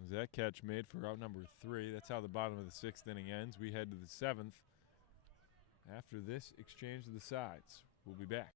Was that catch made for out number 3? That's how the bottom of the 6th inning ends. We head to the 7th. After this exchange of the sides, we'll be back.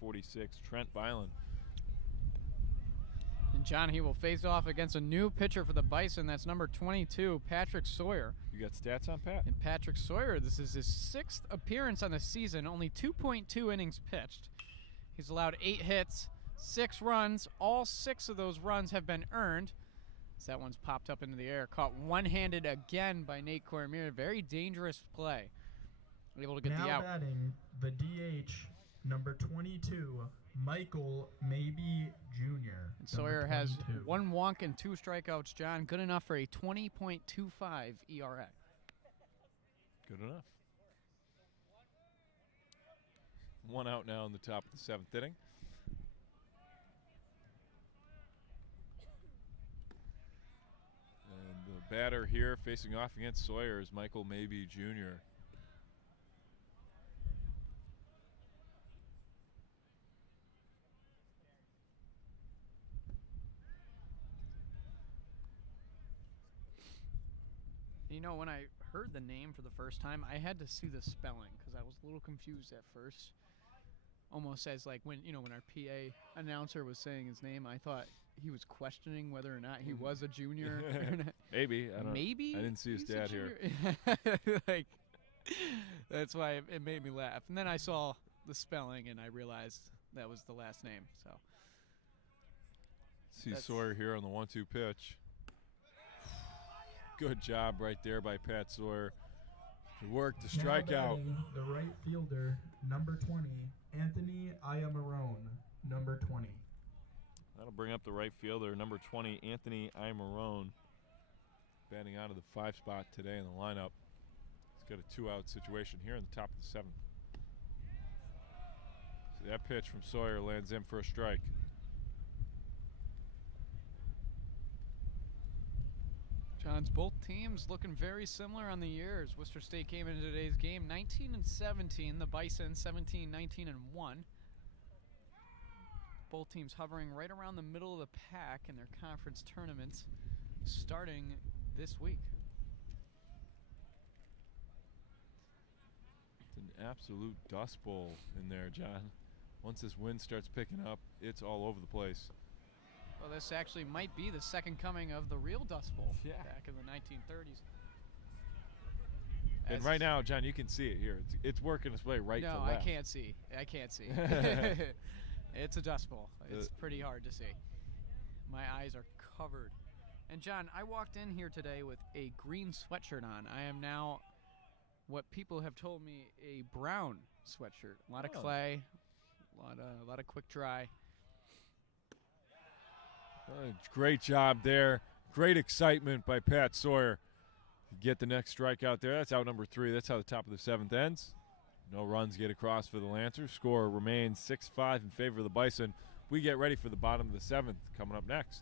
.46, Trent Byland. And John, he will face off against a new pitcher for the Bison. That's number 22, Patrick Sawyer. You got stats on Pat? And Patrick Sawyer, this is his 6th appearance on the season, only 2.2 innings pitched. He's allowed 8 hits, 6 runs. All 6 of those runs have been earned. As that one's popped up into the air. Caught one-handed again by Nate Cormier. Very dangerous play. Able to get the out. Now batting the DH, number 22, Michael Maybe Jr. And Sawyer has 1 walk and 2 strikeouts, John. Good enough for a 20.25 ERA. Good enough. 1 out now in the top of the 7th inning. And the batter here facing off against Sawyer is Michael Maybe Jr. You know, when I heard the name for the first time, I had to see the spelling because I was a little confused at first. Almost as like when, you know, when our PA announcer was saying his name, I thought he was questioning whether or not he was a junior. Maybe. I don't, Maybe? I didn't see his dad here. Like, that's why it made me laugh. And then I saw the spelling and I realized that was the last name. So See Sawyer here on the 1-2 pitch. Good job right there by Pat Sawyer. He worked the strikeout. The right fielder, number 20, Anthony Iamarone, number 20. That'll bring up the right fielder, number 20, Anthony Iamarone, batting out of the 5 spot today in the lineup. He's got a 2-out situation here in the top of the 7th. So that pitch from Sawyer lands in for a strike. John's both teams looking very similar on the years. Worcester State came into today's game 19-17. The Bison 17-19-1. Both teams hovering right around the middle of the pack in their conference tournaments starting this week. It's absolute dust bowl in there, John. Once this wind starts picking up, it's all over the place. Well, this actually might be the second coming of the real Dust Bowl back in the 1930s. And right now, John, you can see it here. It's working its way right to left. No, I can't see. I can't see. It's a Dust Bowl. It's pretty hard to see. My eyes are covered. And, John, I walked in here today with a green sweatshirt on. I am now what people have told me a brown sweatshirt. A lot of clay, a lot of quick dry. Great job there. Great excitement by Pat Sawyer. Get the next strikeout there. That's out number 3. That's how the top of the 7th ends. No runs get across for the Lancers. Score remains 6-5 in favor of the Bison. We get ready for the bottom of the 7th coming up next.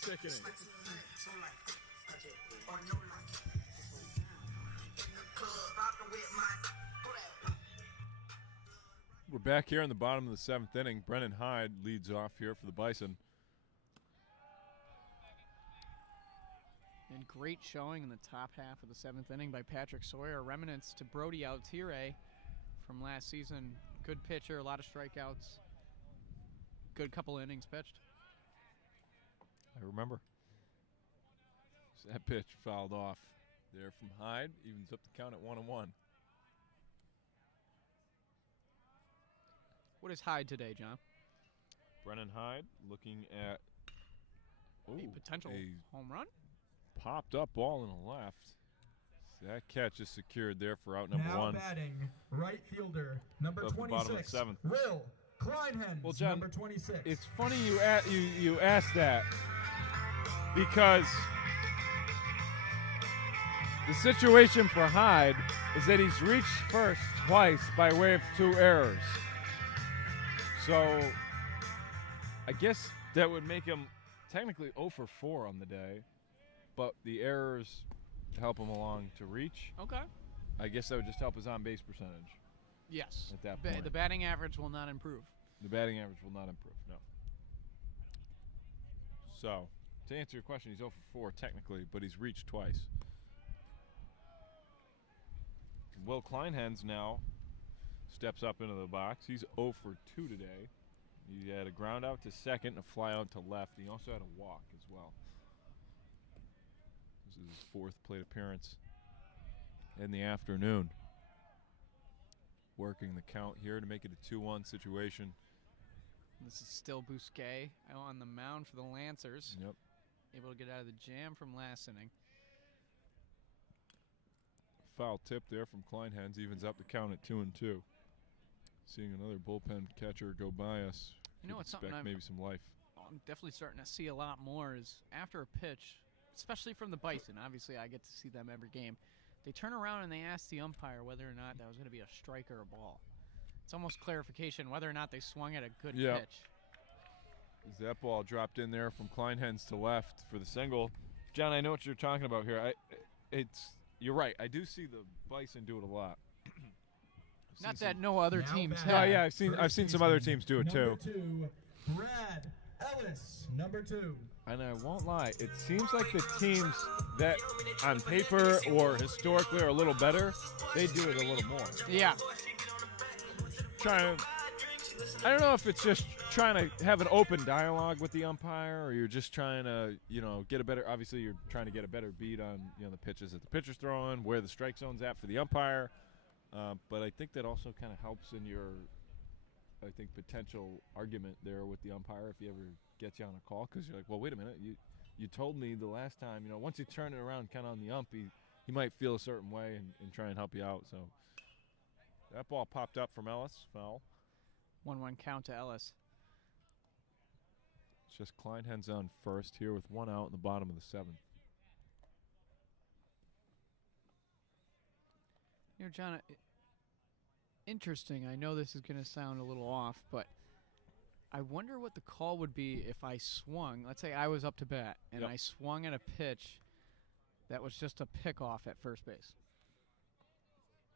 Sickening. We're back here in the bottom of the 7th inning. Brennan Hyde leads off here for the Bison. And great showing in the top half of the 7th inning by Patrick Sawyer. Remnants to Brody Altire from last season. Good pitcher, a lot of strikeouts. Good couple innings pitched. I remember. That pitch fouled off there from Hyde. Evens up the count at 1-1. What is Hyde today, John? Brennan Hyde looking at a potential home run. Popped up ball in the left. That catch is secured there for out number 1. Now batting, right fielder, number 26, Will Kleinhens, well, John, number 26. It's funny you asked that because the situation for Hyde is that he's reached first twice by way of 2 errors. So I guess that would make him technically 0 for 4 on the day, but the errors help him along to reach. Okay. I guess that would just help his on-base percentage. Yes. At that point. The batting average will not improve. The batting average will not improve, no. So, to answer your question, he's 0 for 4 technically, but he's reached twice. Will Kleinhens now steps up into the box. He's 0 for 2 today. He had a ground out to second and a fly out to left. He also had a walk as well. This is his 4th plate appearance in the afternoon. Working the count here to make it a 2-1 situation. This is still Bousquet out on the mound for the Lancers. Yep. Able to get out of the jam from last inning. Foul tip there from Kleinhens evens up the count at 2-2. Seeing another bullpen catcher go by us. You know could what's something expect maybe some life. I'm definitely starting to see a lot more is after a pitch, especially from the Bison. Obviously, I get to see them every game. They turn around and they ask the umpire whether or not that was going to be a strike or a ball. It's almost clarification whether or not they swung at a good pitch. As that ball dropped in there from Kleinhens to left for the single. John, I know what you're talking about here. You're right. I do see the Bison do it a lot. Not that no other teams batting. have. Yeah, I've seen some other teams do it too. Number 2, Brad Ellis, number 2. And I won't lie, it seems like the teams that on paper or historically are a little better, they do it a little more. Yeah. I don't know if it's just trying to have an open dialogue with the umpire, or you're just trying to, get a better. Obviously, you're trying to get a better beat on, the pitches that the pitcher's throwing, where the strike zone's at for the umpire. But I think that also kind of helps in your, potential argument there with the umpire if he ever gets you on a call, because you're like, well, wait a minute, you told me the last time, once you turn it around kind of on the ump, he might feel a certain way and try and help you out. So that ball popped up from Ellis, foul. 1-1 count to Ellis. It's just Kleinhens on first here with 1 out in the bottom of the 7th. John, interesting. I know this is going to sound a little off, but I wonder what the call would be if I swung. Let's say I was up to bat, and I swung at a pitch that was just a pickoff at first base.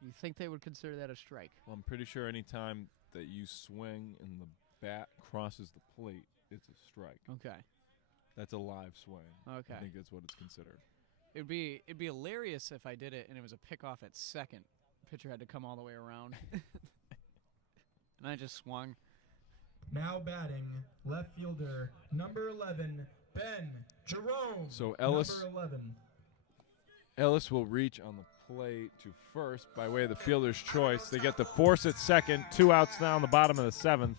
You think they would consider that a strike? Well, I'm pretty sure any time that you swing and the bat crosses the plate, it's a strike. Okay. That's a live swing. Okay. I think that's what it's considered. It'd be hilarious if I did it and it was a pickoff at second. Pitcher had to come all the way around. And I just swung. Now batting, left fielder, number 11, Ben Jerome. So Ellis, number 11. Ellis will reach on the plate to first by way of the fielder's choice. They get the force at second. 2 outs now in the bottom of the 7th.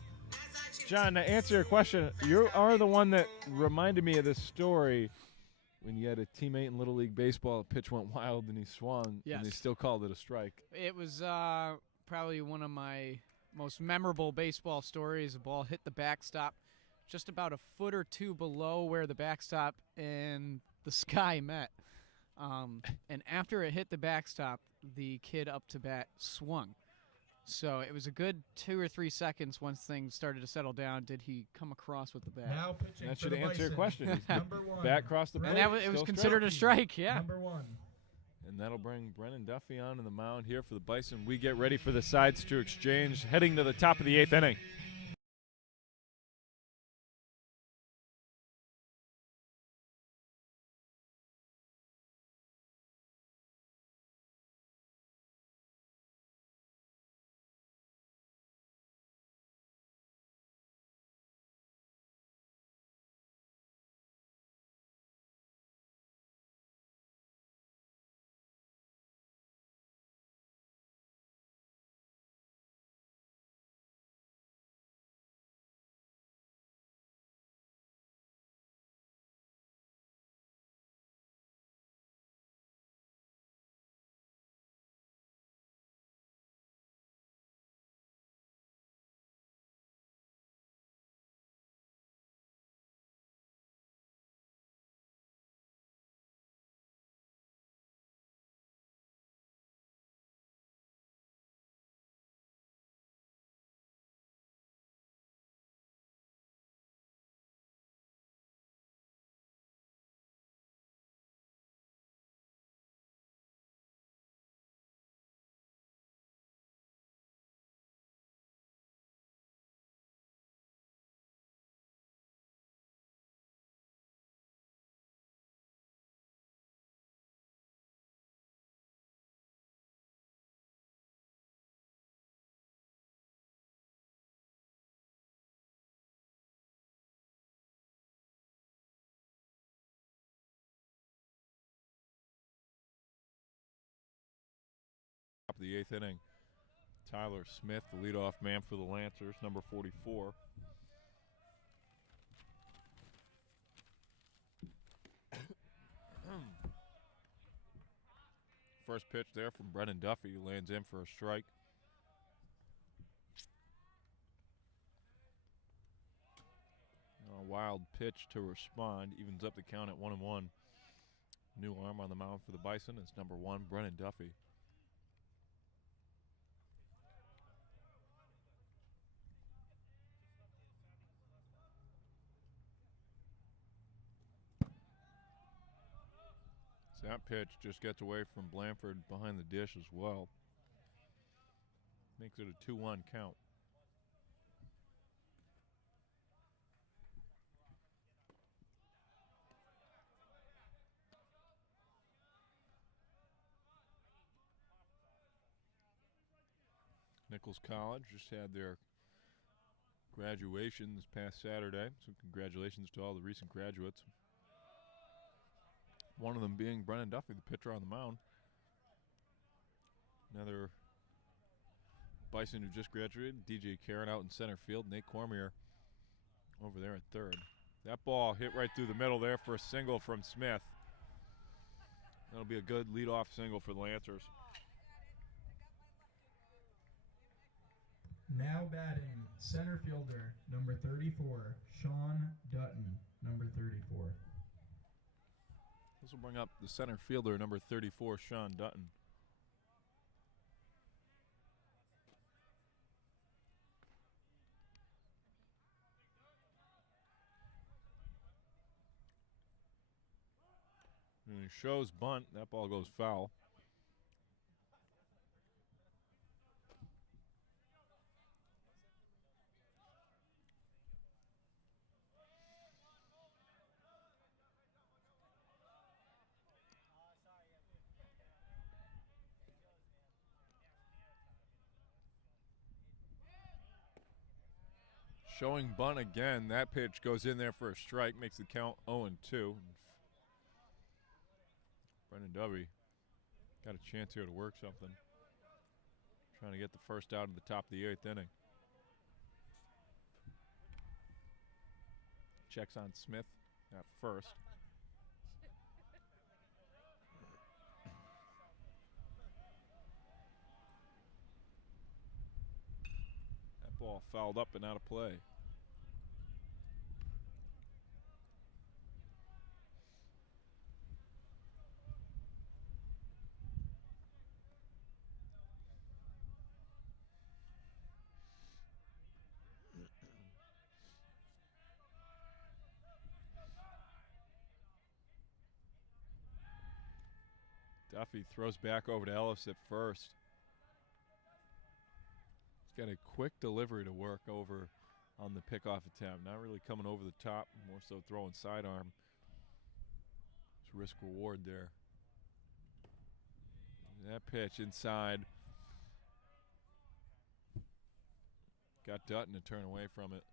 John, to answer your question, you are the one that reminded me of this story when you had a teammate in Little League Baseball, the pitch went wild and he swung, and they still called it a strike. It was probably one of my most memorable baseball stories. The ball hit the backstop just about a foot or two below where the backstop and the sky met. And after it hit the backstop, the kid up to bat swung. So it was a good 2 or 3 seconds once things started to settle down. Did he come across with the bat? Now pitching That for should the answer your Bison. question. Number 1. Bat crossed the plate. And it was considered a strike, yeah. Number 1. And that'll bring Brennan Duffy on the mound here for the Bison. We get ready for the sides to exchange, heading to the top of the 8th inning. The 8th inning. Tyler Smith, the leadoff man for the Lancers, number 44. First pitch there from Brennan Duffy, lands in for a strike. A wild pitch to respond. Evens up the count at 1-1. New arm on the mound for the Bison. It's number 1, Brennan Duffy. So that pitch just gets away from Blanford behind the dish as well. Makes it a 2-1 count. Nichols College just had their graduation this past Saturday, so congratulations to all the recent graduates. One of them being Brennan Duffy, the pitcher on the mound. Another Bison who just graduated, DJ Karen out in center field, Nate Cormier over there at third. That ball hit right through the middle there for a single from Smith. That'll be a good leadoff single for the Lancers. Now batting, center fielder, number 34, Sean Dutton, number 34. This will bring up the center fielder, number 34, Sean Dutton. And he shows bunt. That ball goes foul. Showing bunt again. That pitch goes in there for a strike, makes the count 0-2. Brennan Duffy got a chance here to work something. Trying to get the first out of the top of the 8th inning. Checks on Smith at first. That ball fouled up and out of play. Duffy throws back over to Ellis at first. He's got a quick delivery to work over on the pickoff attempt. Not really coming over the top, more so throwing sidearm. It's risk reward there. That pitch inside. Got Dutton to turn away from it.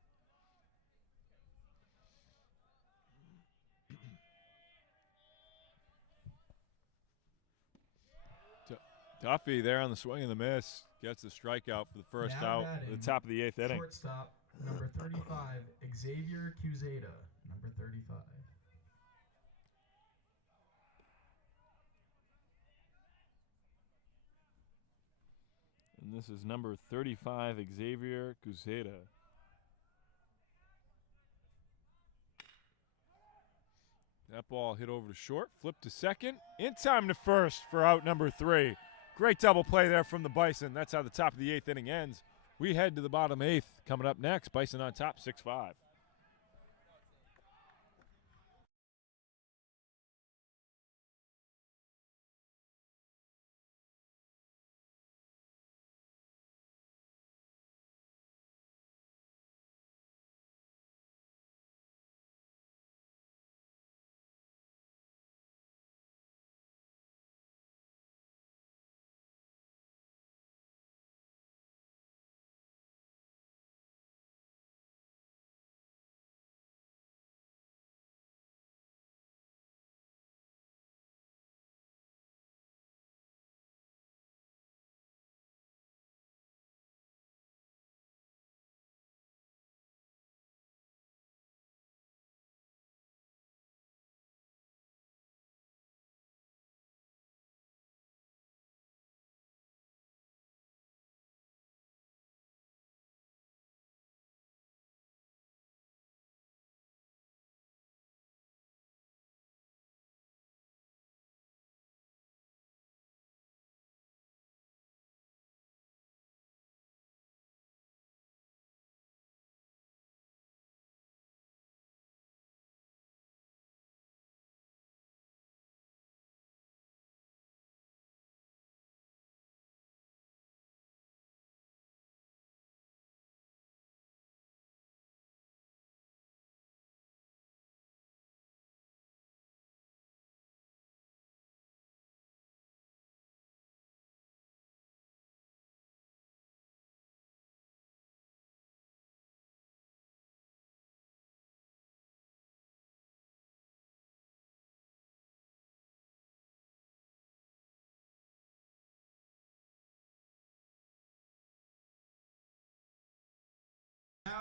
Duffy there on the swing and the miss. Gets the strikeout for the first Now out batting, at the top of the 8th inning. Shortstop, number 35, Xavier Cuseta, number 35. And this is number 35, Xavier Cuseta. That ball hit over to short, flipped to second, in time to first for out number 3. Great double play there from the Bison. That's how the top of the 8th inning ends. We head to the bottom 8th. Coming up next, Bison on top, 6-5.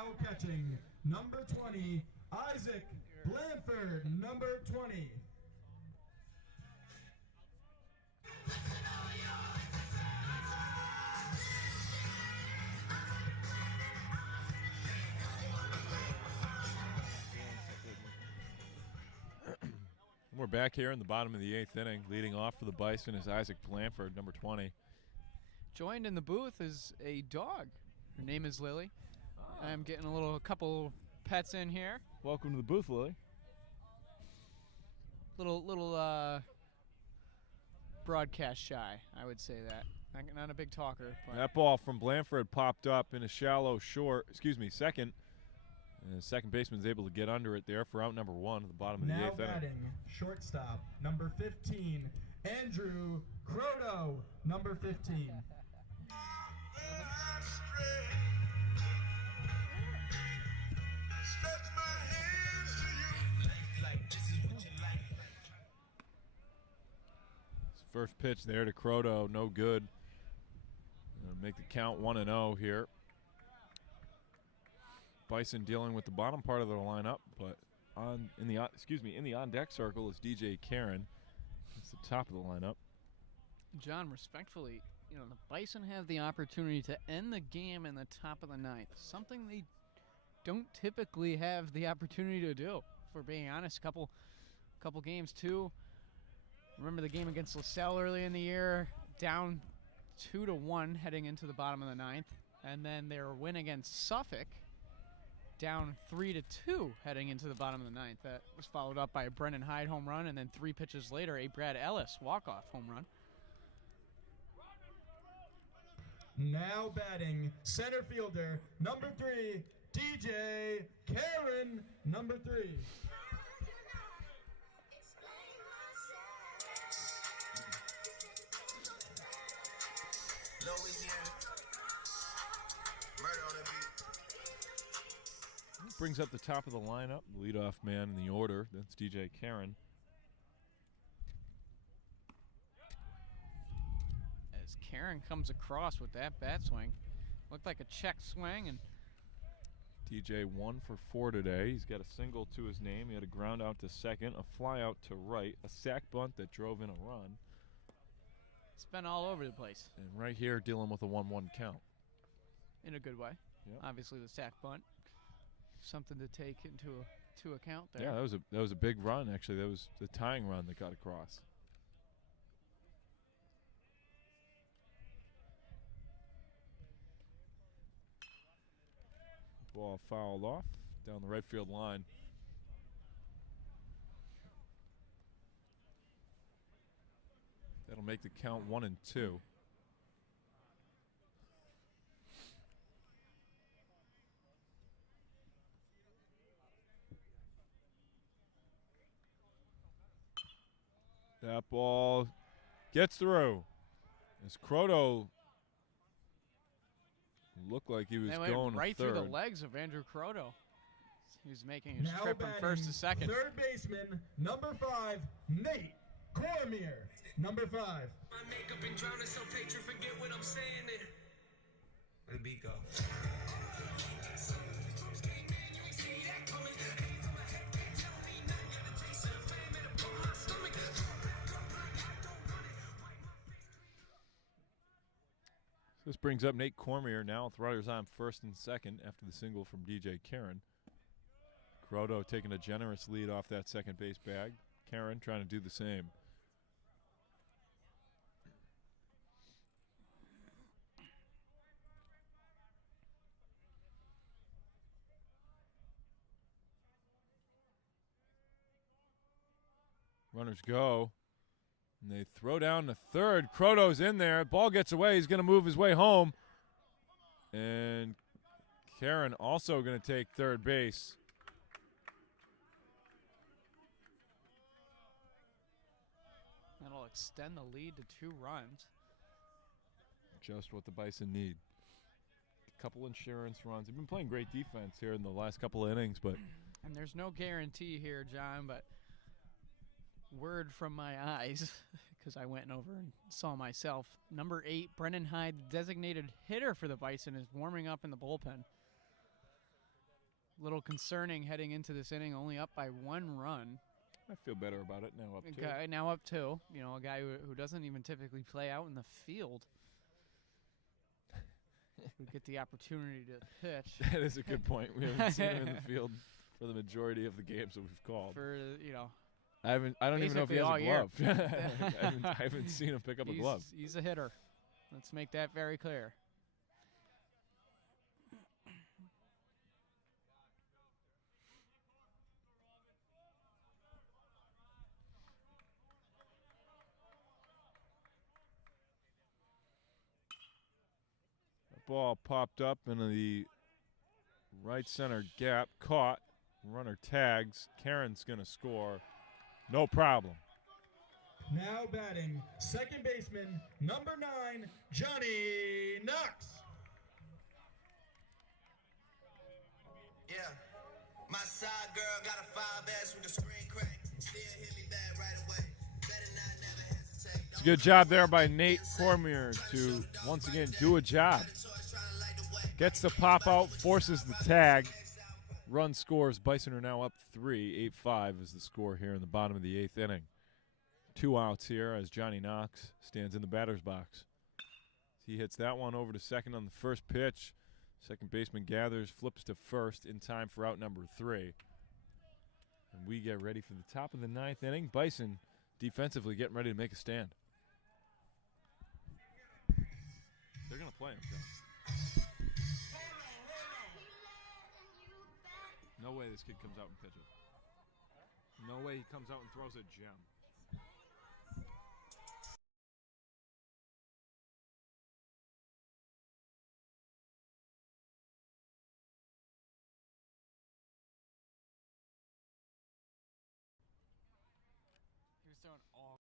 Now catching, number 20, Isaac Blanford, number 20. We're back here in the bottom of the 8th inning. Leading off for the Bison is Isaac Blanford, number 20. Joined in the booth is a dog. Her name is Lily. I'm getting a couple pets in here. Welcome to the booth, Lily. Little broadcast shy, I would say that. Not a big talker. But That ball from Blanford popped up in a shallow second. And the second baseman's able to get under it there for out number 1 at the bottom of the 8th Now inning. batting, shortstop, number 15, Andrew Croto, number 15. First pitch there to Croto, no good. Make the count 1-0 here. Bison dealing with the bottom part of their lineup, but in the on-deck circle is DJ Karen. It's the top of the lineup. John, respectfully, the Bison have the opportunity to end the game in the top of the 9th. Something they don't typically have the opportunity to do. If we're being honest, couple games too. Remember the game against LaSalle early in the year, down 2-1 heading into the bottom of the 9th, and then their win against Suffolk, down 3-2 heading into the bottom of the 9th. That was followed up by a Brendan Hyde home run, and then 3 pitches later, a Brad Ellis walk-off home run. Now batting, center fielder, number 3, DJ Karen, number 3. Brings up the top of the lineup, leadoff man in the order. That's DJ Karen. As Karen comes across with that bat swing, looked like a check swing, and DJ 1 for 4 today. He's got a single to his name. He had a ground out to second, a fly out to right, a sac bunt that drove in a run. it's been all over the place. And right here dealing with a 1-1 count. In a good way. Yep. Obviously the sack bunt, something to take into account there. Yeah, that was a big run, actually. That was the tying run that got across. Ball fouled off down the right field line. That'll make the count 1-2. That ball gets through. As Croto looked like he was They went going right third. through the legs of Andrew Croto. He was making his Now trip from first to second. Third baseman, number 5, Nate Cormier, number 5. My makeup and drowning, so patron, forget what I'm saying. Where the beat go? This brings up Nate Cormier now with runners on first and second after the single from DJ Karen. Croto taking a generous lead off that second base bag. Karen trying to do the same. Runners go. And they throw down to third. Croto's in there. Ball gets away. He's going to move his way home. And Karen also going to take third base. That'll extend the lead to 2 runs. Just what the Bison need. A couple insurance runs. They've been playing great defense here in the last couple of innings, but And there's no guarantee here, John, but word from my eyes, because I went over and saw myself. Number 8, Brendan Hyde, designated hitter for the Bison, is warming up in the bullpen. A little concerning heading into this inning, only up by 1 run. I feel better about it now. Up 2. Okay, now up 2. You know, a guy who doesn't even typically play out in the field would get the opportunity to pitch. That is a good point. We haven't seen him in the field for the majority of the games that we've called. For, you know. I don't even know if he has a glove. I haven't seen him pick up a glove. He's a hitter. Let's make that very clear. That ball popped up into the right center gap, caught. Runner tags. Karen's going to score. No problem. Now batting, second baseman, number 9, Johnny Knox. Yeah, my side girl got a 5S with the screen crack. Still hit me back right away. Better not never hesitate. It's a good job there by Nate Cormier to once again do a job. Gets the pop out, forces the tag. Run scores. Bison are now up 3. 8-5 is the score here in the bottom of the 8th inning. 2 outs here as Johnny Knox stands in the batter's box. He hits that one over to second on the first pitch. Second baseman gathers, flips to first in time for out number 3. And we get ready for the top of the 9th inning. Bison defensively getting ready to make a stand. They're going to play him, John. No way this kid comes out and pitches. No way he comes out and throws a gem. He was throwing all.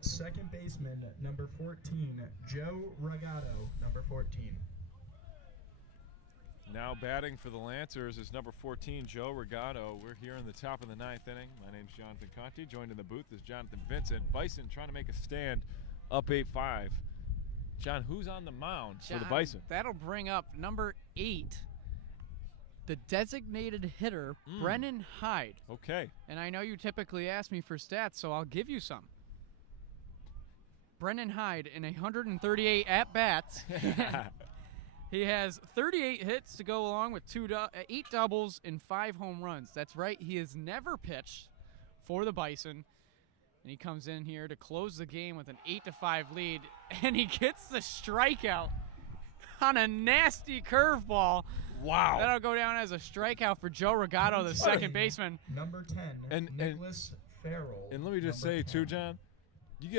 Second baseman, number 14, Joe Regato, number 14. Now batting for the Lancers is number 14, Joe Regato. We're here in the top of the 9th inning. My name's Jonathan Conti. Joined in the booth is Jonathan Vincent. Bison trying to make a stand, up 8-5. John, who's on the mound for the Bison? That'll bring up number 8, the designated hitter, Brennan Hyde. Okay. And I know you typically ask me for stats, so I'll give you some. Brennan Hyde in 138 at-bats. He has 38 hits to go along with 8 doubles and 5 home runs. That's right, he has never pitched for the Bison. And he comes in here to close the game with an 8-5 lead. And he gets the strikeout on a nasty curveball. Wow. That'll go down as a strikeout for Joe Regato, the second baseman. Number 10, Nicholas Farrell. And let me just say, too, John, you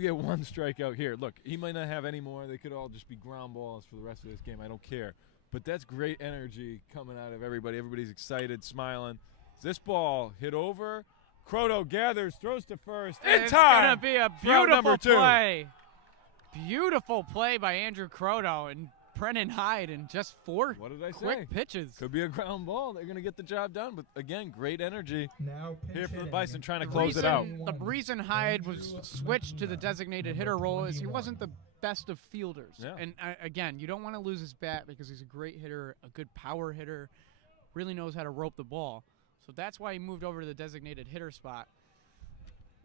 get one strikeout here. Look, he might not have any more. They could all just be ground balls for the rest of this game. I don't care. But that's great energy coming out of everybody. Everybody's excited, smiling. This ball hit over. Croto gathers, throws to first. In It's time. going to be a for out beautiful number 2. play. Beautiful play by Andrew Croto and Brennan Hyde in just 4 What did I say? quick pitches. Could be a ground ball. They're going to get the job done. But, again, great energy Now pitch here for the hitting. Bison trying to The close it out. The reason Hyde was switched to the designated hitter role is he wasn't the best of fielders. Yeah. And, again, you don't want to lose his bat because he's a great hitter, a good power hitter, really knows how to rope the ball. So that's why he moved over to the designated hitter spot.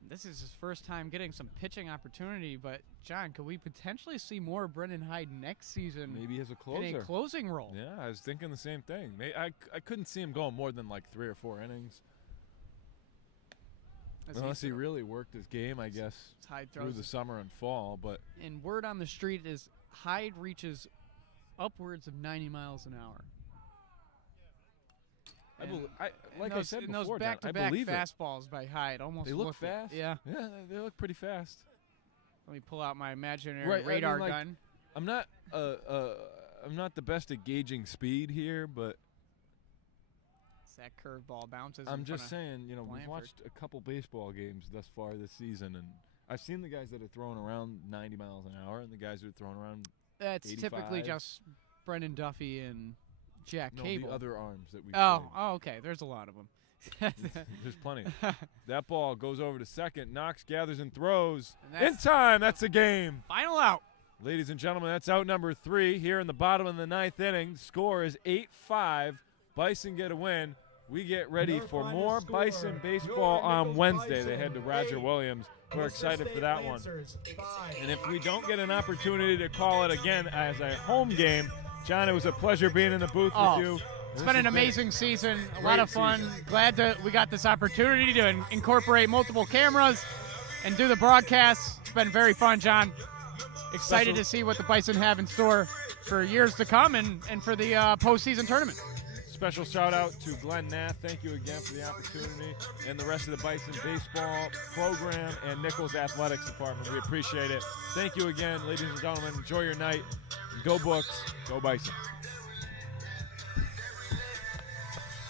This is his first time getting some pitching opportunity, but, John, could we potentially see more of Brennan Hyde next season Maybe as a closer. in a closing role? Yeah, I was thinking the same thing. I couldn't see him going more than like 3 or 4 innings. Unless he really worked his game, I guess, Hyde through throws the it. summer and fall. But And word on the street is Hyde reaches upwards of 90 miles an hour. like I said in before, those John, I back-to-back believe it. fastballs by Hyde almost They look fast. Yeah. Yeah, they look pretty fast. Let me pull out my imaginary Right, I mean, radar like, gun. I'm not the best at gauging speed here, but That curveball bounces. I'm in just front saying, you know, we've Blanford. watched a couple baseball games thus far this season, and I've seen the guys that are throwing around 90 miles an hour and the guys who are throwing around That's typically 85. just Brendan Duffy and Jack Cable. the other arms that we Oh, okay. There's a lot of them. There's plenty. That ball goes over to second. Knox gathers and throws. And In that's- time. That's the game. Final out. Ladies and gentlemen, that's out number 3 here in the bottom of the 9th inning. The score is 8-5. Bison get a win. We get ready Your for final more score, Bison baseball your on Nichols Wednesday. They Bison, head to Roger 8. Williams. We're Worcester excited for State that one. Lancers, 5. And if we don't get an opportunity to call it again as a home game, John, it was a pleasure being in the booth with you. It's This been has an amazing season, a lot great of fun. season. Glad that we got this opportunity to incorporate multiple cameras and do the broadcast. It's been very fun, John. Excited Special- to see what the Bison have in store for years to come and for the postseason tournament. Special shout out to Glenn Nath. Thank you again for the opportunity, and the rest of the Bison baseball program and Nichols Athletics Department. We appreciate it. Thank you again, ladies and gentlemen. Enjoy your night. Go Books. Go Bison.